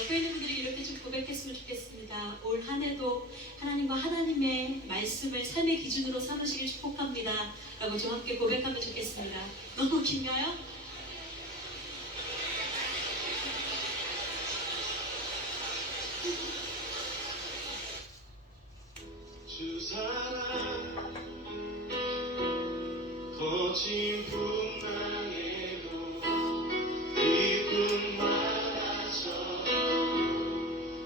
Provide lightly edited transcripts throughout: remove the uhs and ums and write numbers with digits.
옆에 있는 분들이 이렇게 좀 고백했으면 좋겠습니다. 올 한 해도 하나님과 하나님의 말씀을 삶의 기준으로 삼으시길 축복합니다. 라고 좀 함께 고백하면 좋겠습니다. 너무 긴가요? 주 사랑 거친 풍랑에도 기쁨 많아서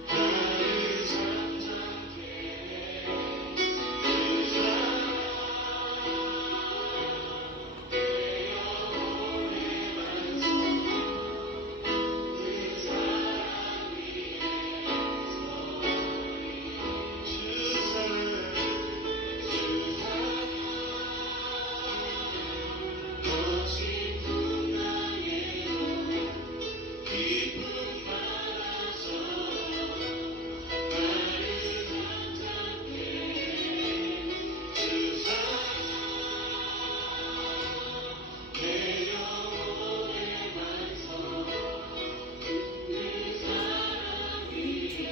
나를 잠잠케 해. 주 사랑 내 영혼의 반석 그 사랑 위에서 주 사랑 거친 풍랑에도 기쁨 많아서 나를 잠잠케 해. 주 사랑 내 영혼의 반석 그 사랑 위에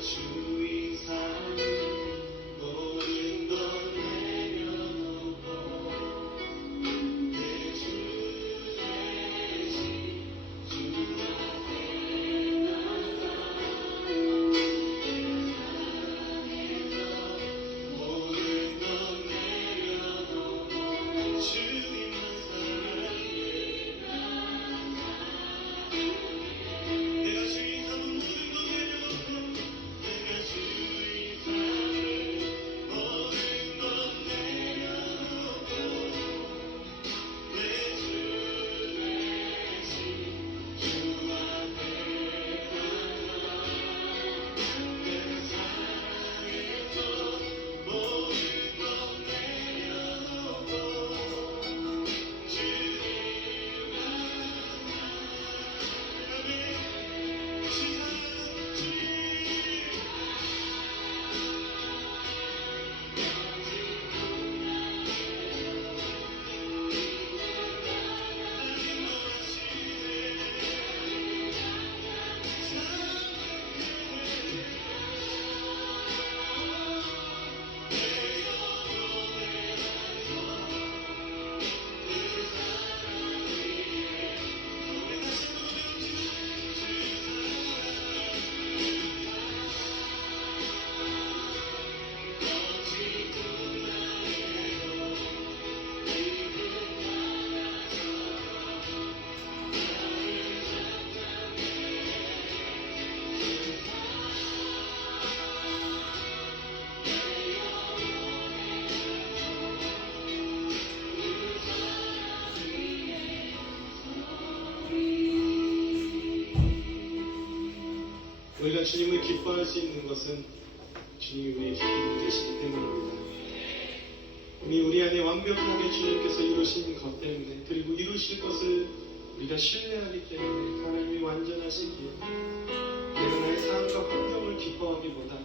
주인 삶을 모든 것 내려놓고 내 주 대신 주 앞에 나가 사랑해서 모든 것 내려놓고 주님만 사랑해. 내가 주인 삶은 모든 것 내려놓고 내가 주인 삶을 모든 것 내려놓고 내 주 대신 주 앞에 나가 내 사랑에서 모든 것 내려놓고 주님만 아멘. 시간 주님 우리가 주님을 기뻐할 수 있는 것은 주님이 우리의 기쁨이 되시기 때문입니다. 우리 안에 완벽하게 주님께서 이루신 것 때문에, 그리고 이루실 것을 우리가 신뢰하기 때문에 하나님이 완전하시기에 내가 나의 삶과 환경을 기뻐하기보다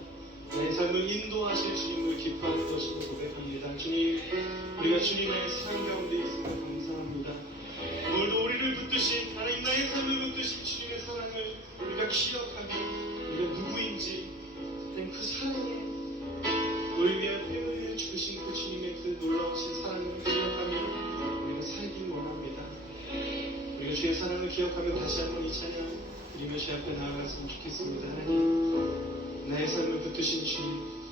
나의 삶을 인도하실 주님을 기뻐하는 것으로 고백합니다. 주님, 우리가 주님의 삶 가운데 있음을 감사합니다. 오늘도 우리를 붙드신 하나님, 나의 삶을 붙드신 주님의 사랑을 우리가 기억하며 우리가 누구인지 그 사랑에 우리 위하여 피 흘려 주신 그 주님의 그 놀라우신 사랑을 기억하며 우리가 살기 원합니다. 우리가 주의 사랑을 기억하며 다시 한번 이 찬양 드리며 주 앞에 나아갔으면 좋겠습니다. 하나님, 나의 삶을 붙드신 주님,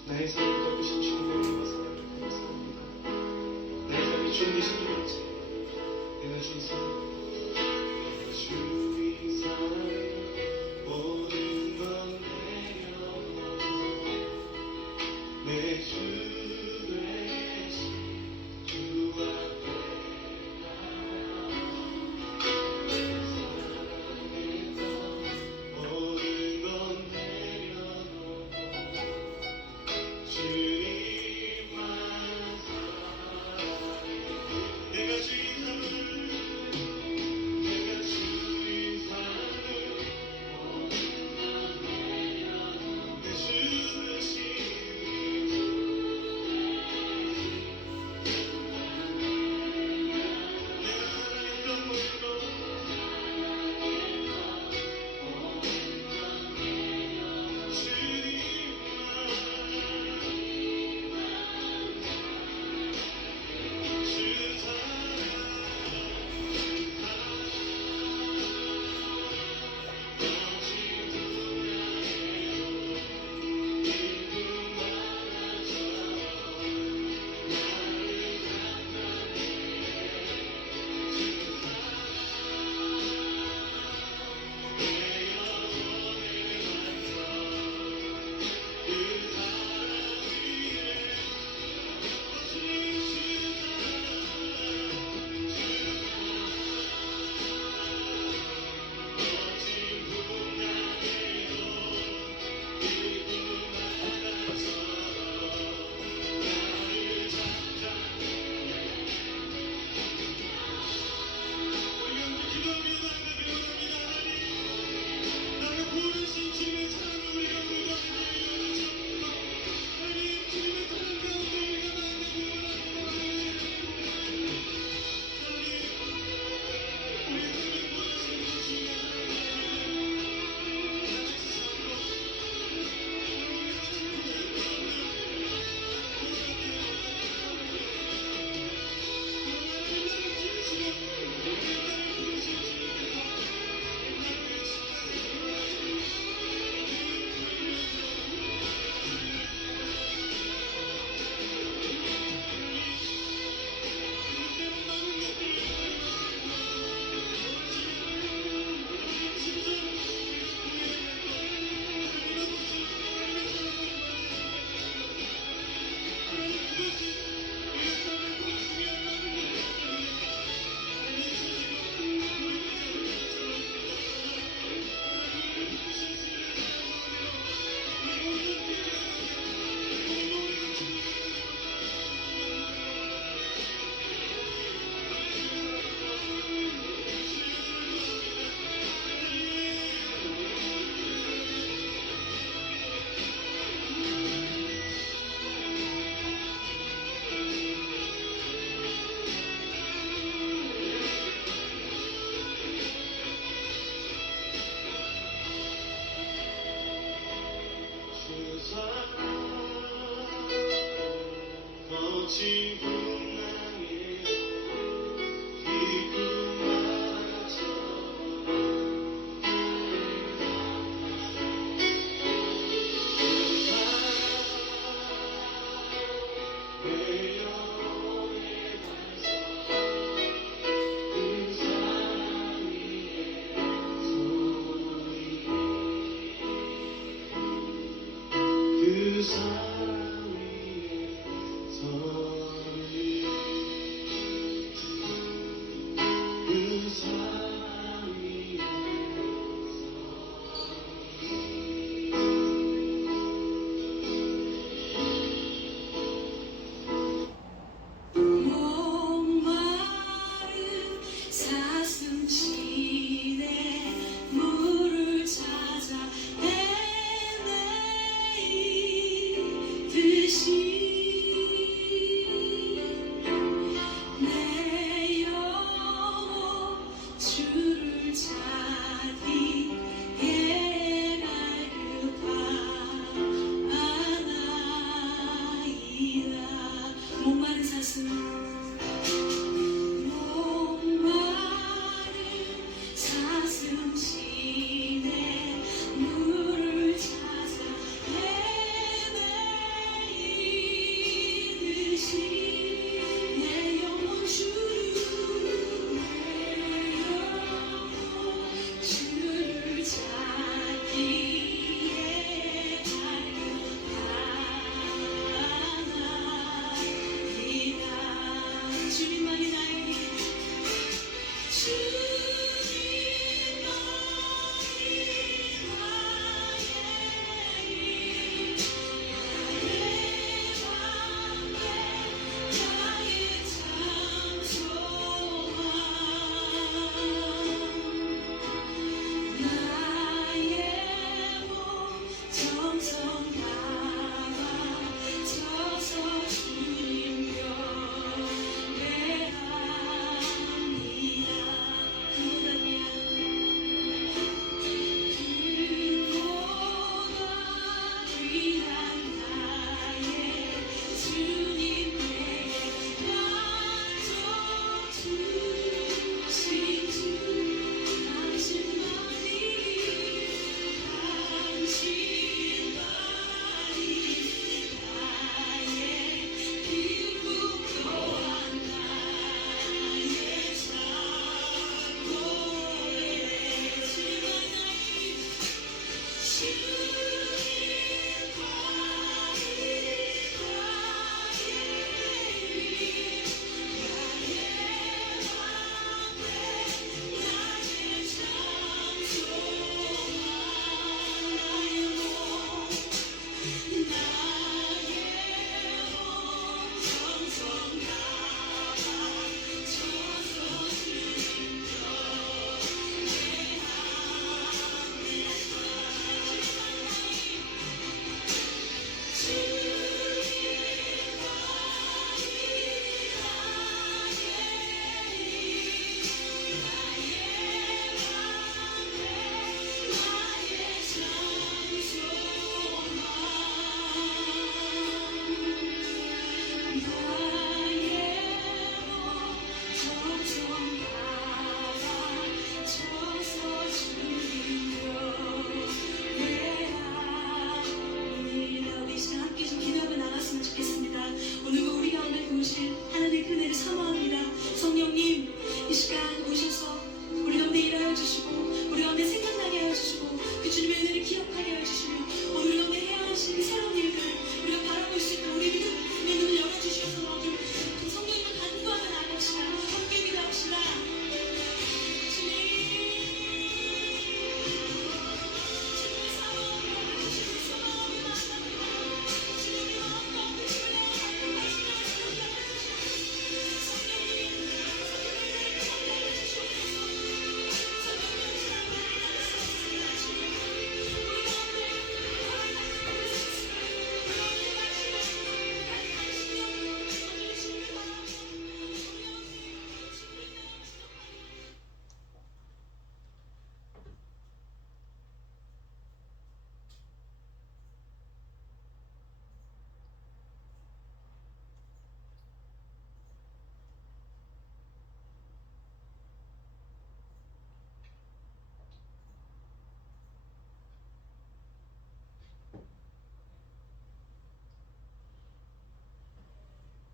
나의 삶을 덮으신 주님의 은혜와 사랑을 감사합니다. 나의 삶이 주님 되시기로지 내가 주의 사랑 주의 사랑 모든 것 내려놓고 내 주 대신 주 앞에 나가 내 사랑에서 모든 것 내려놓고 주님만 사랑해. 내가 주인 삶을 내가 주인 삶을 주신 주 당신만이 나의 기쁨 또한 나의 찬송에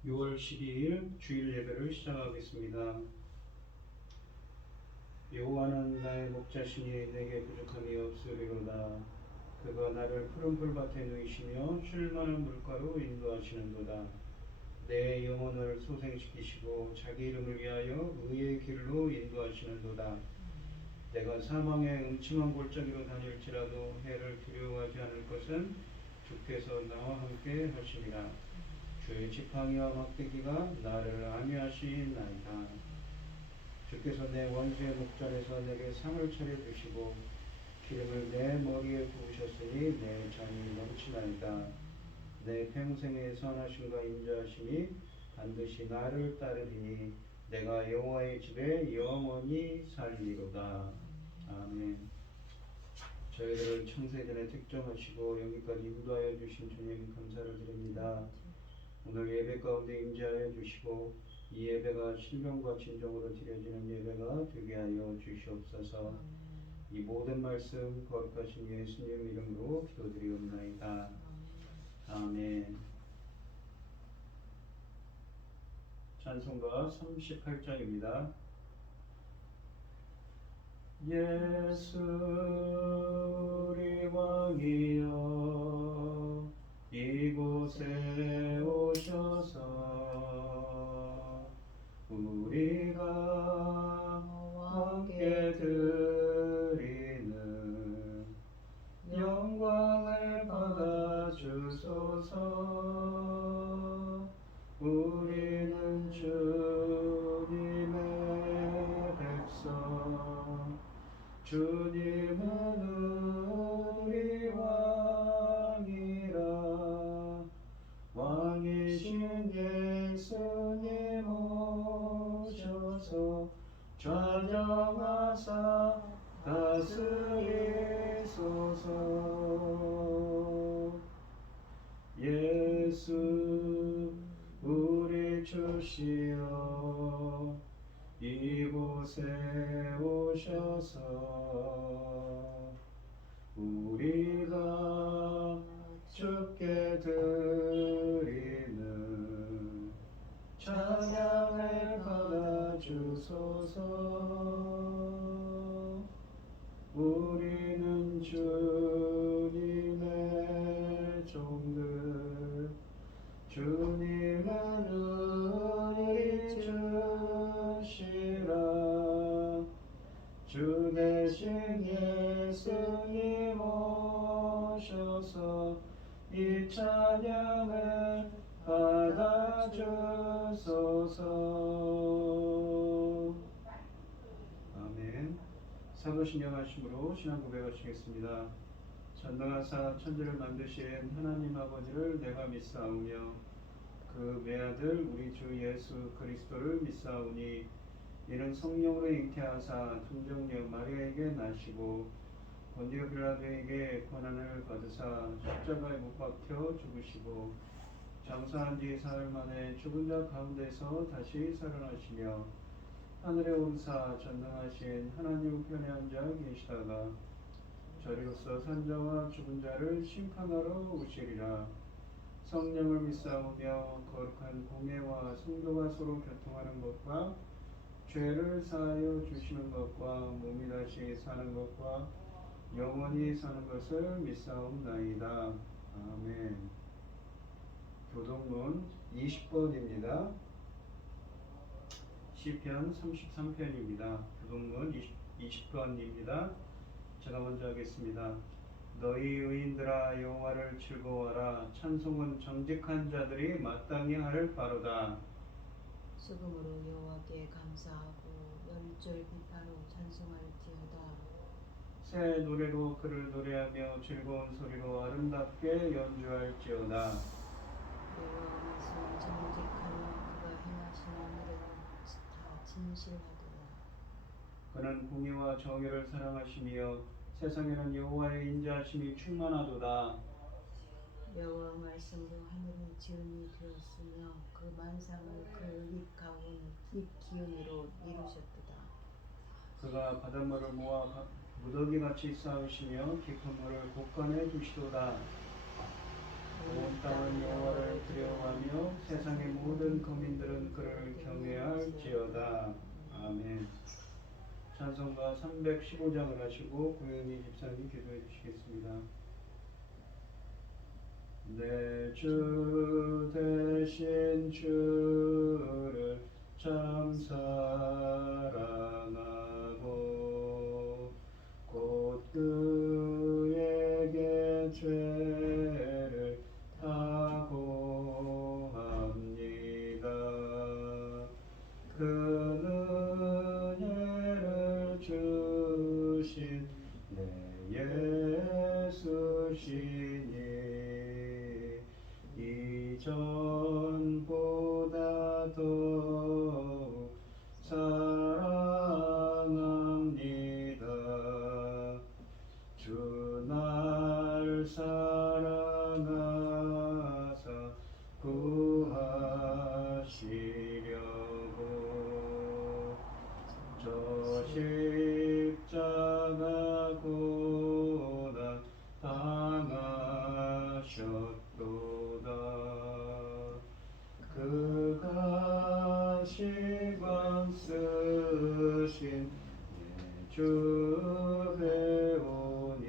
(6월 12일) 주일 예배를 시작하겠습니다. 여호와는 나의 목자시니 내게 부족함이 없으리로다. 그가 나를 푸른 풀밭에 누이시며 쉴 만한 물가로 인도하시는도다. 내 영혼을 소생시키시고 자기 이름을 위하여 의의 길로 인도하시는도다. 내가 사망의 음침한 골짜기로 다닐지라도 해를 두려워하지 않을 것은 주께서 나와 함께 하시리라. 주의 지팡이와 막대기가 나를 안위하시나이다. 주께서 내 원수의 목전에서 내게 상을 차려주시고 기름을 내 머리에 부으셨으니 내 잔이 넘치나이다. 내 평생의 선하심과 인자하심이 반드시 나를 따르리니 내가 여호와의 집에 영원히 살리로다. 아멘. 저희들을 창세전에 특정하시고 여기까지 인도하여 주신 주님 감사를 드립니다. 오늘 예배 가운데 임재하여 주시고 이 예배가 신령과 진정으로 드려지는 예배가 되게 하여 주시옵소서. 이 모든 말씀 거룩하신 예수님 이름으로 기도드리옵나이다. 아멘. 찬송가 38장입니다. 예수 우리 왕이여 이곳에 오셔서 우리가 함께 드리는 영광을 받아주소서. 우리는 주님의 백성, 주님은 우리 왕이라. 왕이신 예수님 오셔서 좌정하사 다스리소서. 예수 우리 주시여 이곳에 오셔서 우리가 주께 드리는 찬양을 받아주소서. 우리는 주님의 종들, 주님은 우리 주시라. 주 대신 예수님 오셔서 이 찬양을 받아주소서. 아멘. 사도신경 하심으로 신앙 고백하시겠습니다. 전능하사 천지를 만드신 하나님 아버지를 내가 믿사오며 그 외아들 우리 주 예수 그리스도를 믿사오니 이는 성령으로 잉태하사 동정녀 마리아에게 나시고 본디오 빌라도에게 고난을 받으사 십자가에 못 박혀 죽으시고 장사한 뒤 사흘 만에 죽은 자 가운데서 다시 살아나시며 하늘에 오르사 전능하신 하나님 우편에 앉아 계시다가 저리로서 산자와 죽은 자를 심판하러 오시리라. 성령을 믿사오며 거룩한 공예와 성도가 서로 교통하는 것과 죄를 사하여 주시는 것과 몸이 다시 사는 것과 영원히 사는 것을 믿사옵나이다. 아멘. 교동문 20번입니다. 시편 33편입니다. 교동문 20번입니다. 제가 먼저 하겠습니다. 너희 의인들아 여호와를 즐거워하라. 찬송은 정직한 자들이 마땅히 할 바로다. 수금으로 여호와께 감사하고 열절 비파로 찬송할지어다. 새 노래로 그를 노래하며 즐거운 소리로 아름답게 연주할지어다. 여호와 말씀 정직하며 그가 행하시는 일은 다 진실하도다. 그는 공의와 정의를 사랑하시며 세상에는 여호와의 인자하심이 충만하도다. 여호와 말씀으로 하늘이 지음이 되었으며 그 만상을 그 입 기운으로 이루셨도다. 그가 바닷물을 모아 무더기같이 쌓으시며 깊은 물을 곳간에 두시도다. 온 땅은 여호와를 두려워하며 세상의 모든 거민들은 그를 경외할지어다. 아멘. 찬송가 315장을 하시고 고현희 집사님 기도해 주시겠습니다. 내 주 대신 주를 참 사랑하고 곧 그에게 죄를 다고합니다. 그 은혜를 주신 내 예수시니 이전보다 더욱 사랑합니다. 주 날 사랑하사 구하시려고 저 십자가 고난 당하셨도다. 그가 시관 쓰신 주 배우니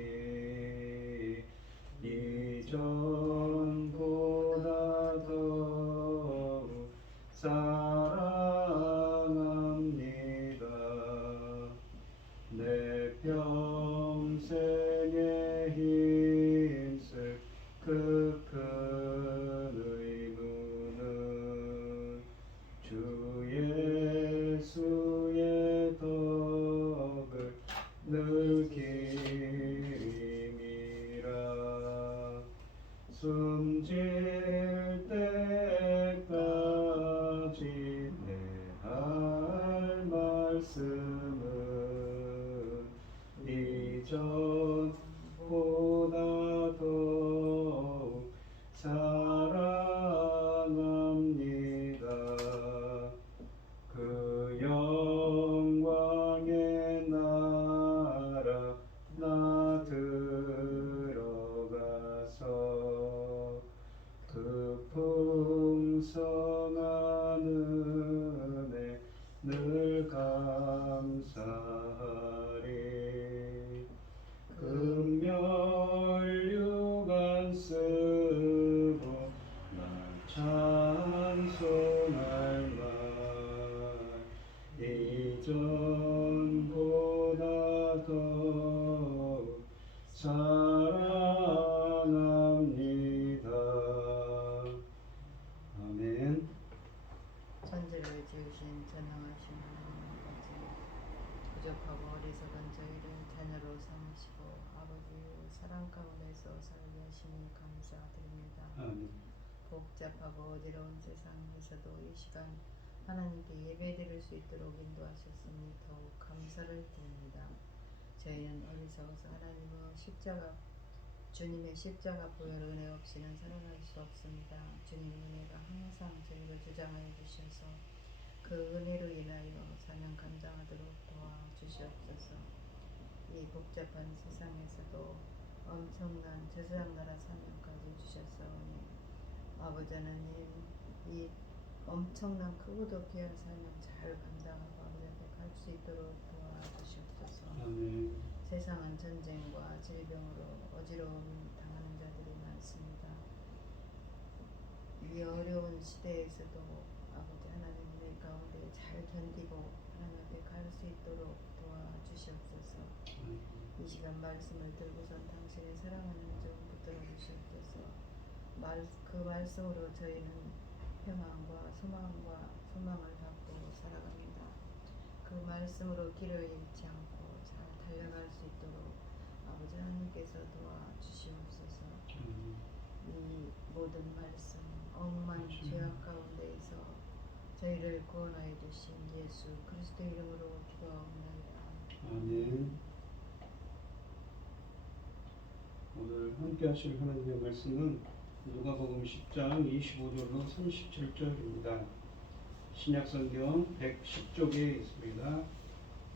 이전보다 더욱 사랑합니다. 내 평생에 힘쓸 그 큰 의무는 주 예수의 덕을 늘 기림이라. 숨질 때까지 내 할 말씀은 이전보다 더욱 사랑합니다. 그 감사하리 금멸류관 쓰고 날 찬송할 말 이전보다 더욱 사랑합니다. 아멘. 천지를 지으신 전능하신 하나님 아버지, 부족하고 어리석은 저희를 자녀로 삼으시고 아버지의 사랑 가운데서 살게 하시니 감사드립니다. 아멘. 복잡하고 어지러운 세상에서도 이 시간 하나님께 예배드릴 수 있도록 인도하셨으니 더욱 감사를 드립니다. 저희는 어리석어서 하나님의 주님의 십자가 보혈 은혜 없이는 살아갈 수 없습니다. 주님의 은혜가 항상 저희를 주장하여 주셔서 그 은혜로 인하여 사명 감당하도록 도와주시옵소서. 이 복잡한 세상에서도 엄청난 제사장나라 사명까지 주셨사오니 아버지 하나님, 이 엄청난 크고도 귀한 사명 잘 감당하고 아버지 앞에 갈 수 있도록 도와주시옵소서. 아멘. 세상은 전쟁과 질병으로 어지러움 당하는 자들이 많습니다. 이 어려운 시대에서도 아버지 하나님 은혜 가운데 잘 견디고 하나님 앞에 갈 수 있도록 도와주시옵소서. 이 시간 말씀을 들고선 당신의 사랑하는 점 붙들어 주시옵소서. 그 말씀으로 저희는 평안과 소망을 갖고 살아갑니다. 그 말씀으로 길을 잃지 않고 잘 달려갈 수 있도록 아버지 하나님께서 도와주시옵소서. 이 모든 말씀 억만 죄악 가운데에서 저희를 구원하여 주신 예수 그리스도 이름으로 기도하옵나이다. 아멘. 오늘 함께 하실 하나님의 말씀은 누가복음 10장 25절로 37절입니다. 신약성경 110쪽에 있습니다.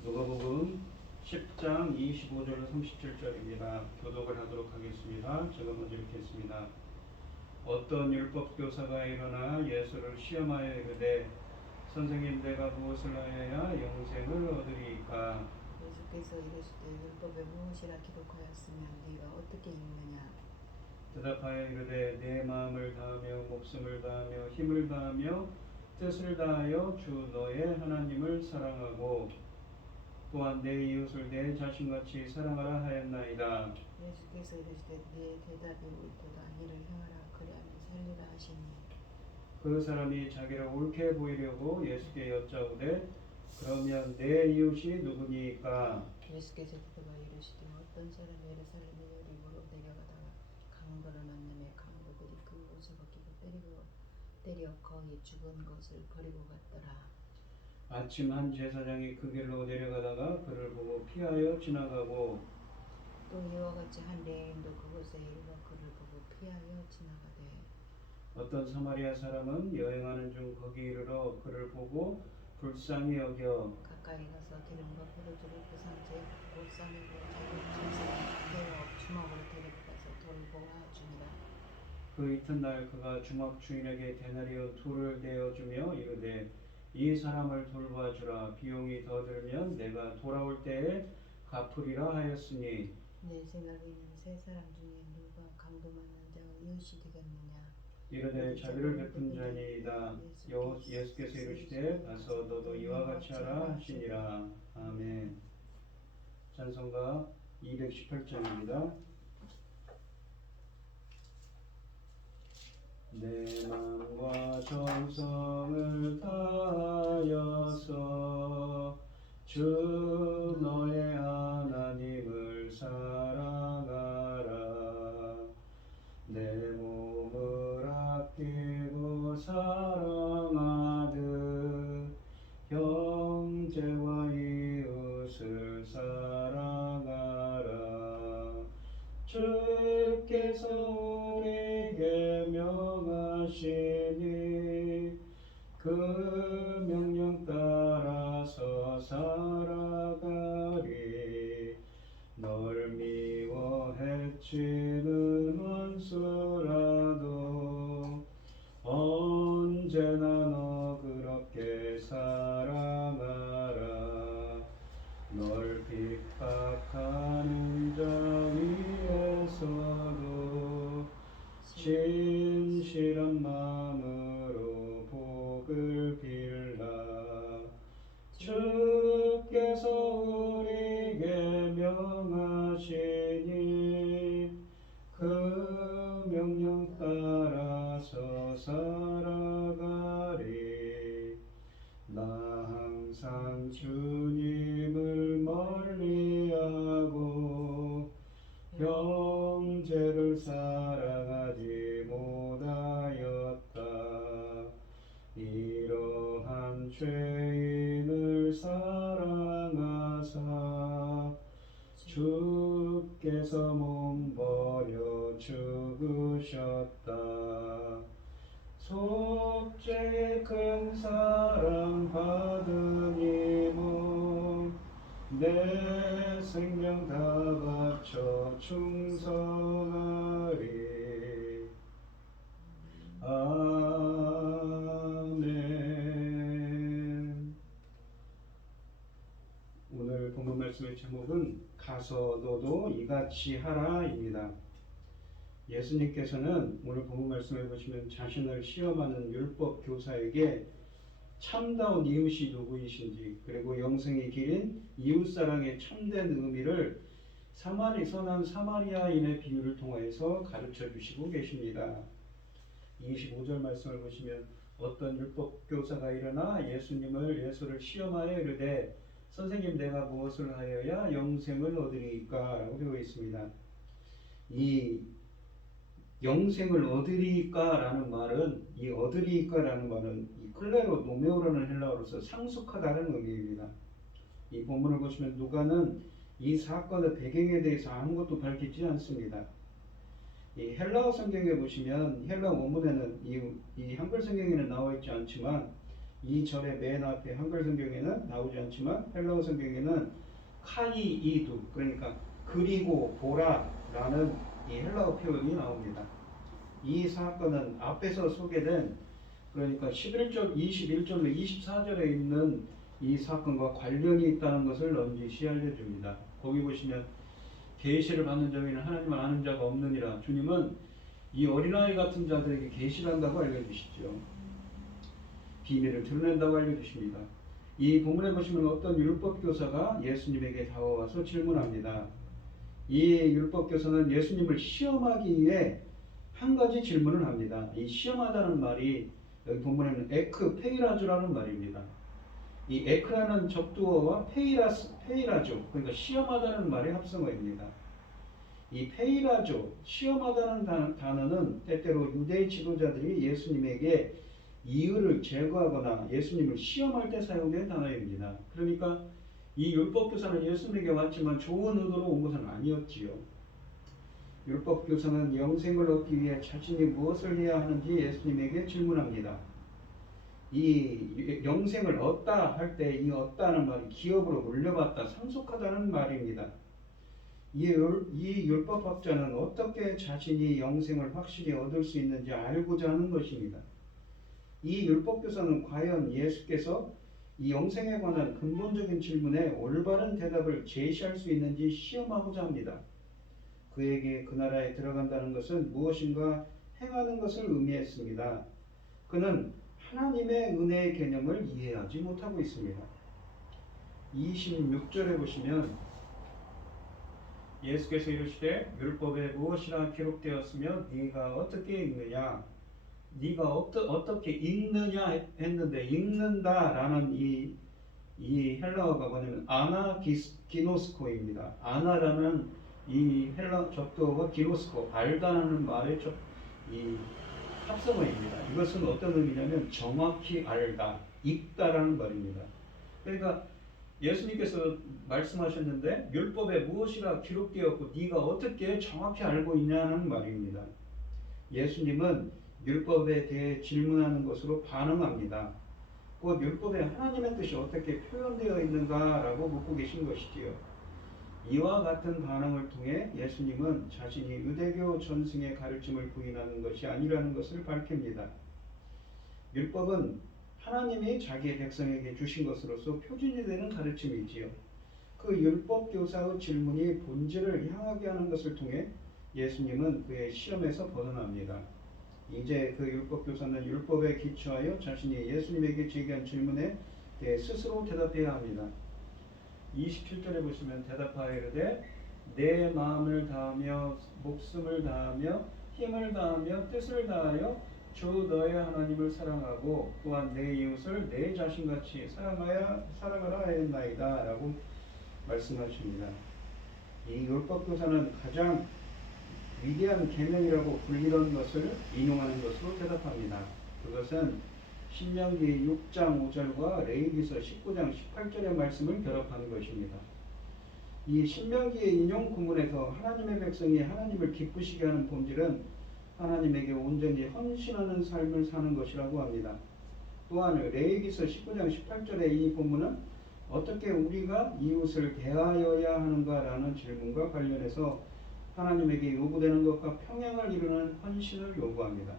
누가복음 10장 25절로 37절입니다. 교독을 하도록 하겠습니다. 제가 먼저 읽겠습니다. 어떤 율법교사가 일어나 예수를 시험하여 이르되 선생님, 내가 무엇을 하여야 영생을 얻으리이까? 예수께서 이르시되 율법에 무엇이라 기록하였으면 네가 어떻게 읽느냐? 대답하여 이르되 내 마음을 다하며 목숨을 다하며 힘을 다하며 뜻을 다하여 주 너의 하나님을 사랑하고 또한 내 이웃을 내 자신같이 사랑하라 하였나이다. 예수께서 이르시되 네 대답이 옳도다. 이를 행하라. 그리하면 살리라 하시니 그 사람이 자기를 옳게 보이려고 예수께 여짜오되 그러면 내 이웃이 누구니까? 예수께서 대답하여 이르시되 어떤 사람이 예루살렘의 여리고로 내려가다가 강도를 만나매 강도들이 그 옷을 벗기고 때려 거의 죽은 것을 버리고 갔더라. 아침 한 제사장이 그 길로 내려가다가 그를 보고 피하여 지나가고 또 이와 같이 한 레인도 그곳에 이르러 그를 보고 피하여 지나가되 어떤 사마리아 사람은 여행하는 중 거기 이르러 그를 보고 불쌍히 여겨 가까이 가서 기름과 포도주를 그 상자에 붓고 싸매고 자기 짐승을 떼어 주먹으로 데리고 가서 돌보아 주니라. 그 이튿날 그가 주막 주인에게 데나리온 2를 내어주며 이르되 이 사람을 돌봐주라. 비용이 더 들면 내가 돌아올 때에 갚으리라 하였으니 내 생각에는 세 사람 중에 누가 강도 맞는 자가 이웃이 되겠느냐? 이르되 자비를 베푼 자니이다. 예수께서 이르시되 가서 너도 이와 같이 하라 하시니라. 아멘. 찬송가 218장입니다. 내 마음과 정성을 다하여서 주 너의 하나님을 사랑하라. 내 몸을 아끼고 사랑하듯 형제와 이웃을 사랑하라. 주께서 우리에게 명하시니 그 명령 따라서 살아가리. 널 미워 해치는 원수라도 언제나 너 그렇게 사랑하라. 주께서 몸버려 죽으셨다. 속죄의 큰 사랑 받으니모 내 생명 다 바쳐 충성하리. 아멘. 오늘 본문 말씀의 제목은 가서 너도 이같이 하라입니다. 예수님께서는 오늘 본문 말씀을 보시면 자신을 시험하는 율법 교사에게 참다운 이웃이 누구이신지, 그리고 영생의 길인 이웃사랑의 참된 의미를 선한 사마리아인의 비유를 통해서 가르쳐 주시고 계십니다. 25절 말씀을 보시면 어떤 율법 교사가 일어나 예수를 시험하여 이르되 선생님, 내가 무엇을 하여야 영생을 얻으리까? 라고 되어 있습니다. 이 영생을 얻으리까라는 말은, 이 얻으리까라는 말은 이 클레로 노메오라는 헬라어로서 상속하다는 의미입니다. 이 본문을 보시면 누가는 이 사건의 배경에 대해서 아무것도 밝히지 않습니다. 이 헬라어 성경에 보시면 헬라어 원문에는 이 한글 성경에는 나와 있지 않지만, 이 절의 맨 앞에 한글 성경에는 나오지 않지만 헬라어 성경에는 카이이두, 그러니까 그리고 보라라는 이 헬라어 표현이 나옵니다. 이 사건은 앞에서 소개된, 그러니까 11절, 21절로 24절에 있는 이 사건과 관련이 있다는 것을 넌지시 알려줍니다. 거기 보시면 계시를 받는 자에게는 하나님을 아는 자가 없느니라. 주님은 이 어린아이 같은 자들에게 계시를 한다고 알려주시죠. 비밀을 드러낸다고 알려주십니다. 이 본문에 보시면 어떤 율법교사가 예수님에게 다가와서 질문합니다. 이 율법교사는 예수님을 시험하기 위해 한 가지 질문을 합니다. 이 시험하다는 말이 여기 본문에는 에크페이라조라는 말입니다. 이 에크라는 접두어와 페이라조, 그러니까 시험하다는 말의 합성어입니다. 이 페이라조, 시험하다는 단어는 때때로 유대 지도자들이 예수님에게 이의를 제거하거나 예수님을 시험할 때 사용된 단어입니다. 그러니까 이 율법교사는 예수님에게 왔지만 좋은 의도로 온 것은 아니었지요. 율법교사는 영생을 얻기 위해 자신이 무엇을 해야 하는지 예수님에게 질문합니다. 이 영생을 얻다 할 때 이 얻다는 말이 기업으로 물려받다, 상속하다는 말입니다. 이 율법학자는 어떻게 자신이 영생을 확실히 얻을 수 있는지 알고자 하는 것입니다. 이 율법교사는 과연 예수께서 이 영생에 관한 근본적인 질문에 올바른 대답을 제시할 수 있는지 시험하고자 합니다. 그에게 그 나라에 들어간다는 것은 무엇인가 행하는 것을 의미했습니다. 그는 하나님의 은혜의 개념을 이해하지 못하고 있습니다. 26절에 보시면 예수께서 이르시되 율법에 무엇이라 기록되었으며 네가 어떻게 읽느냐, 네가 어떻게 읽느냐 했는데, 읽는다라는 이 헬라어가 뭐냐면 아나기노스코입니다. 아나라는 이 헬라 접두어가 기노스코, 알다라는 말의 이 합성어입니다. 이것은 어떤 의미냐면 정확히 알다, 읽다라는 말입니다. 그러니까 예수님께서 말씀하셨는데 율법에 무엇이라 기록되었고 네가 어떻게 정확히 알고 있냐는 말입니다. 예수님은 율법에 대해 질문하는 것으로 반응합니다. 곧 율법에 하나님의 뜻이 어떻게 표현되어 있는가라고 묻고 계신 것이지요. 이와 같은 반응을 통해 예수님은 자신이 유대교 전승의 가르침을 부인하는 것이 아니라는 것을 밝힙니다. 율법은 하나님이 자기의 백성에게 주신 것으로서 표준이 되는 가르침이지요. 그 율법 교사의 질문이 본질을 향하게 하는 것을 통해 예수님은 그의 시험에서 벗어납니다. 이제 그 율법 교사는 율법에 기초하여 자신이 예수님에게 제기한 질문에 대해 스스로 대답해야 합니다. 27절에 보시면 대답하여 이르되 내 마음을 다하며 목숨을 다하며 힘을 다하며 뜻을 다하여 주 너의 하나님을 사랑하고 또한 내 이웃을 내 자신같이 사랑하라 하였나이다 라고 말씀하십니다. 이 율법교사는 가장 위대한 계명이라고 불리던 것을 인용하는 것으로 대답합니다. 그것은 신명기 6장 5절과 레위기서 19장 18절의 말씀을 결합하는 것입니다. 이 신명기의 인용 구문에서 하나님의 백성이 하나님을 기쁘시게 하는 본질은 하나님에게 온전히 헌신하는 삶을 사는 것이라고 합니다. 또한 레위기서 19장 18절의 이 본문은 어떻게 우리가 이웃을 대하여야 하는가라는 질문과 관련해서 하나님에게 요구되는 것과 평행을 이루는 헌신을 요구합니다.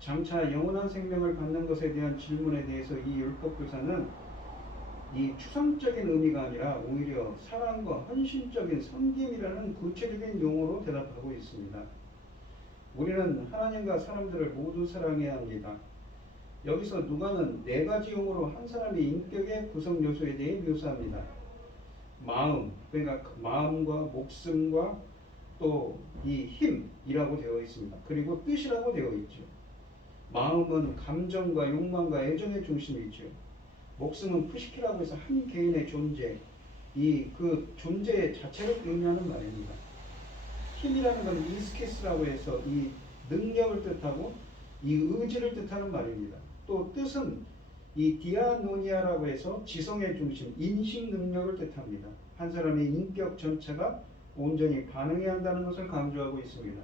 장차 영원한 생명을 받는 것에 대한 질문에 대해서 이 율법교사는 이 추상적인 의미가 아니라 오히려 사랑과 헌신적인 섬김이라는 구체적인 용어로 대답하고 있습니다. 우리는 하나님과 사람들을 모두 사랑해야 합니다. 여기서 누가는 4가지 용어로 한 사람의 인격의 구성 요소에 대해 묘사합니다. 마음, 그러니까 마음과 목숨과 또 이 힘이라고 되어 있습니다. 그리고 뜻이라고 되어 있죠. 마음은 감정과 욕망과 애정의 중심이죠. 목숨은 푸시키라고 해서 한 개인의 존재, 그 존재 자체를 의미하는 말입니다. 힘이라는 건 이스케스라고 해서 이 능력을 뜻하고 이 의지를 뜻하는 말입니다. 또 뜻은 이 디아노니아라고 해서 지성의 중심, 인식 능력을 뜻합니다. 한 사람의 인격 전체가 온전히 반응해야 한다는 것을 강조하고 있습니다.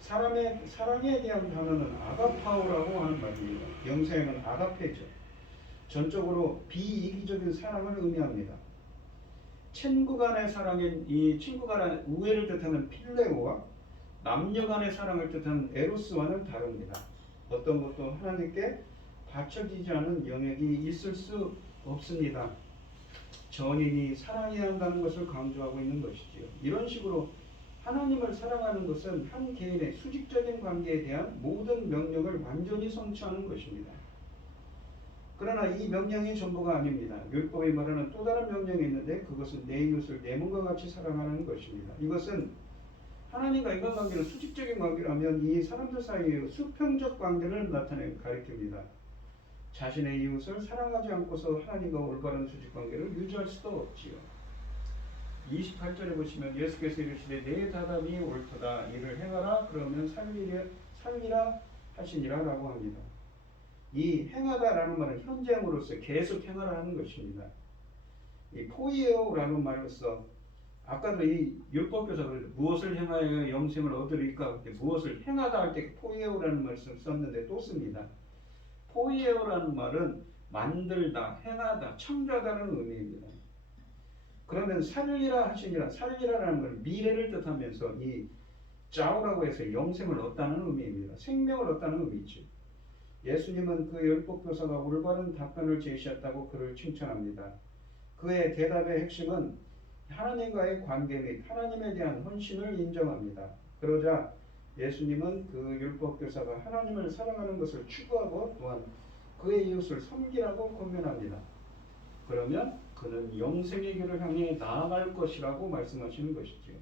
사랑에 대한 단어는 아가파오라고 하는 말입니다. 영세에는 아가페죠. 전적으로 비이기적인 사랑을 의미합니다. 친구 간의 사랑인 이 친구 간의 우애를 뜻하는 필레오와 남녀 간의 사랑을 뜻하는 에로스와는 다릅니다. 어떤 것도 하나님께 받쳐지지 않은 영역이 있을 수 없습니다. 전인이 사랑해야 한다는 것을 강조하고 있는 것이지요. 이런 식으로 하나님을 사랑하는 것은 한 개인의 수직적인 관계에 대한 모든 명령을 완전히 성취하는 것입니다. 그러나 이 명령이 전부가 아닙니다. 율법이 말하는 또 다른 명령이 있는데 그것은 내 이웃을 내 몸과 같이 사랑하는 것입니다. 이것은 하나님과 인간관계는 수직적인 관계라면 이 사람들 사이의 수평적 관계를 가리킵니다. 자신의 이웃을 사랑하지 않고서 하나님과 올바른 수직관계를 유지할 수도 없지요. 28절에 보시면 예수께서 이르시되 내 자담이 옳도다 이를 행하라 그러면 살리라 하시니라 라고 합니다. 이 행하다라는 말은 현재형으로서 계속 행하라는 것입니다. 이 포이에오라는 말로서 아까도 이 율법교사가 무엇을 행하여 영생을 얻으리까 무엇을 행하다 할 때 포이에오라는 말을 썼는데 또 씁니다. 포이에오라는 말은 만들다, 행하다, 창조하다는 의미입니다. 그러면 살리라 하시니라, 살리라라는 건 미래를 뜻하면서 이 자오라고 해서 영생을 얻다는 의미입니다. 생명을 얻다는 의미죠. 예수님은 그 율법교사가 올바른 답변을 제시했다고 그를 칭찬합니다. 그의 대답의 핵심은 하나님과의 관계 및 하나님에 대한 헌신을 인정합니다. 그러자 예수님은 그 율법교사가 하나님을 사랑하는 것을 추구하고 또한 그의 이웃을 섬기라고 권면합니다. 그러면 그는 영생의 길을 향해 나아갈 것이라고 말씀하시는 것이죠.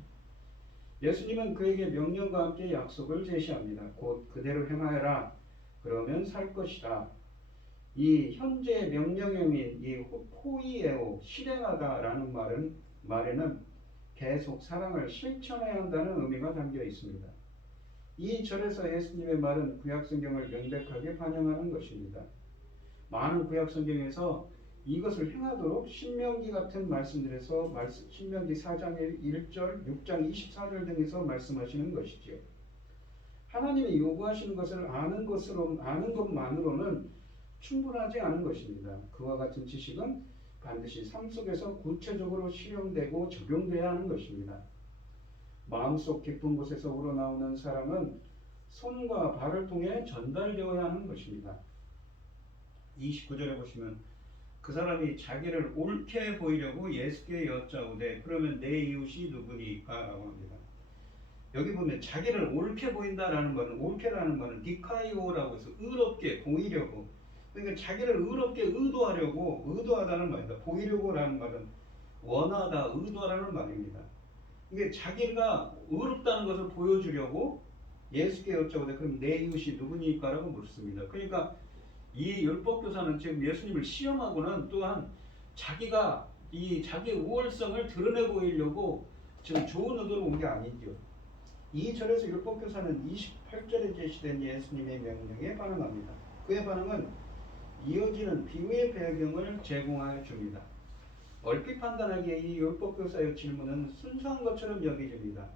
예수님은 그에게 명령과 함께 약속을 제시합니다. 곧 그대로 행하여라. 그러면 살 것이다. 이 현재 명령형인 이 포이에오, 실행하다라는 말에는 계속 사랑을 실천해야 한다는 의미가 담겨 있습니다. 이 절에서 예수님의 말은 구약성경을 명백하게 반영하는 것입니다. 많은 구약성경에서 이것을 행하도록 신명기 같은 말씀들에서 신명기 4장 1절, 6장 24절 등에서 말씀하시는 것이지요. 하나님이 요구하시는 것을 아는 것만으로는 충분하지 않은 것입니다. 그와 같은 지식은 반드시 삶 속에서 구체적으로 실현되고 적용돼야 하는 것입니다. 마음속 깊은 곳에서 우러나오는 사랑은 손과 발을 통해 전달되어야 하는 것입니다. 29절에 보시면 그 사람이 자기를 옳게 보이려고 예수께 여짜오되 그러면 내 이웃이 누구니까? 라고 합니다. 여기 보면 자기를 옳게 보인다라는 말은 옳게라는 말은 디카이오라고 해서 의롭게 보이려고, 그러니까 자기를 의롭게 의도하다는 말입니다. 보이려고라는 말은 원하다, 의도하라는 말입니다. 이게 자기가 의롭다는 것을 보여주려고 예수께 여쭤보되 그럼 내 이웃이 누구니까? 라고 묻습니다. 그러니까 이 율법교사는 지금 예수님을 시험하고는 또한 자기가 이 자기의 우월성을 드러내 보이려고 지금 좋은 의도로 온 게 아니죠. 이 절에서 율법교사는 28절에 제시된 예수님의 명령에 반응합니다. 그의 반응은 이어지는 비유의 배경을 제공하여 줍니다. 얼핏 판단하기에 이 율법교사의 질문은 순수한 것처럼 여겨집니다.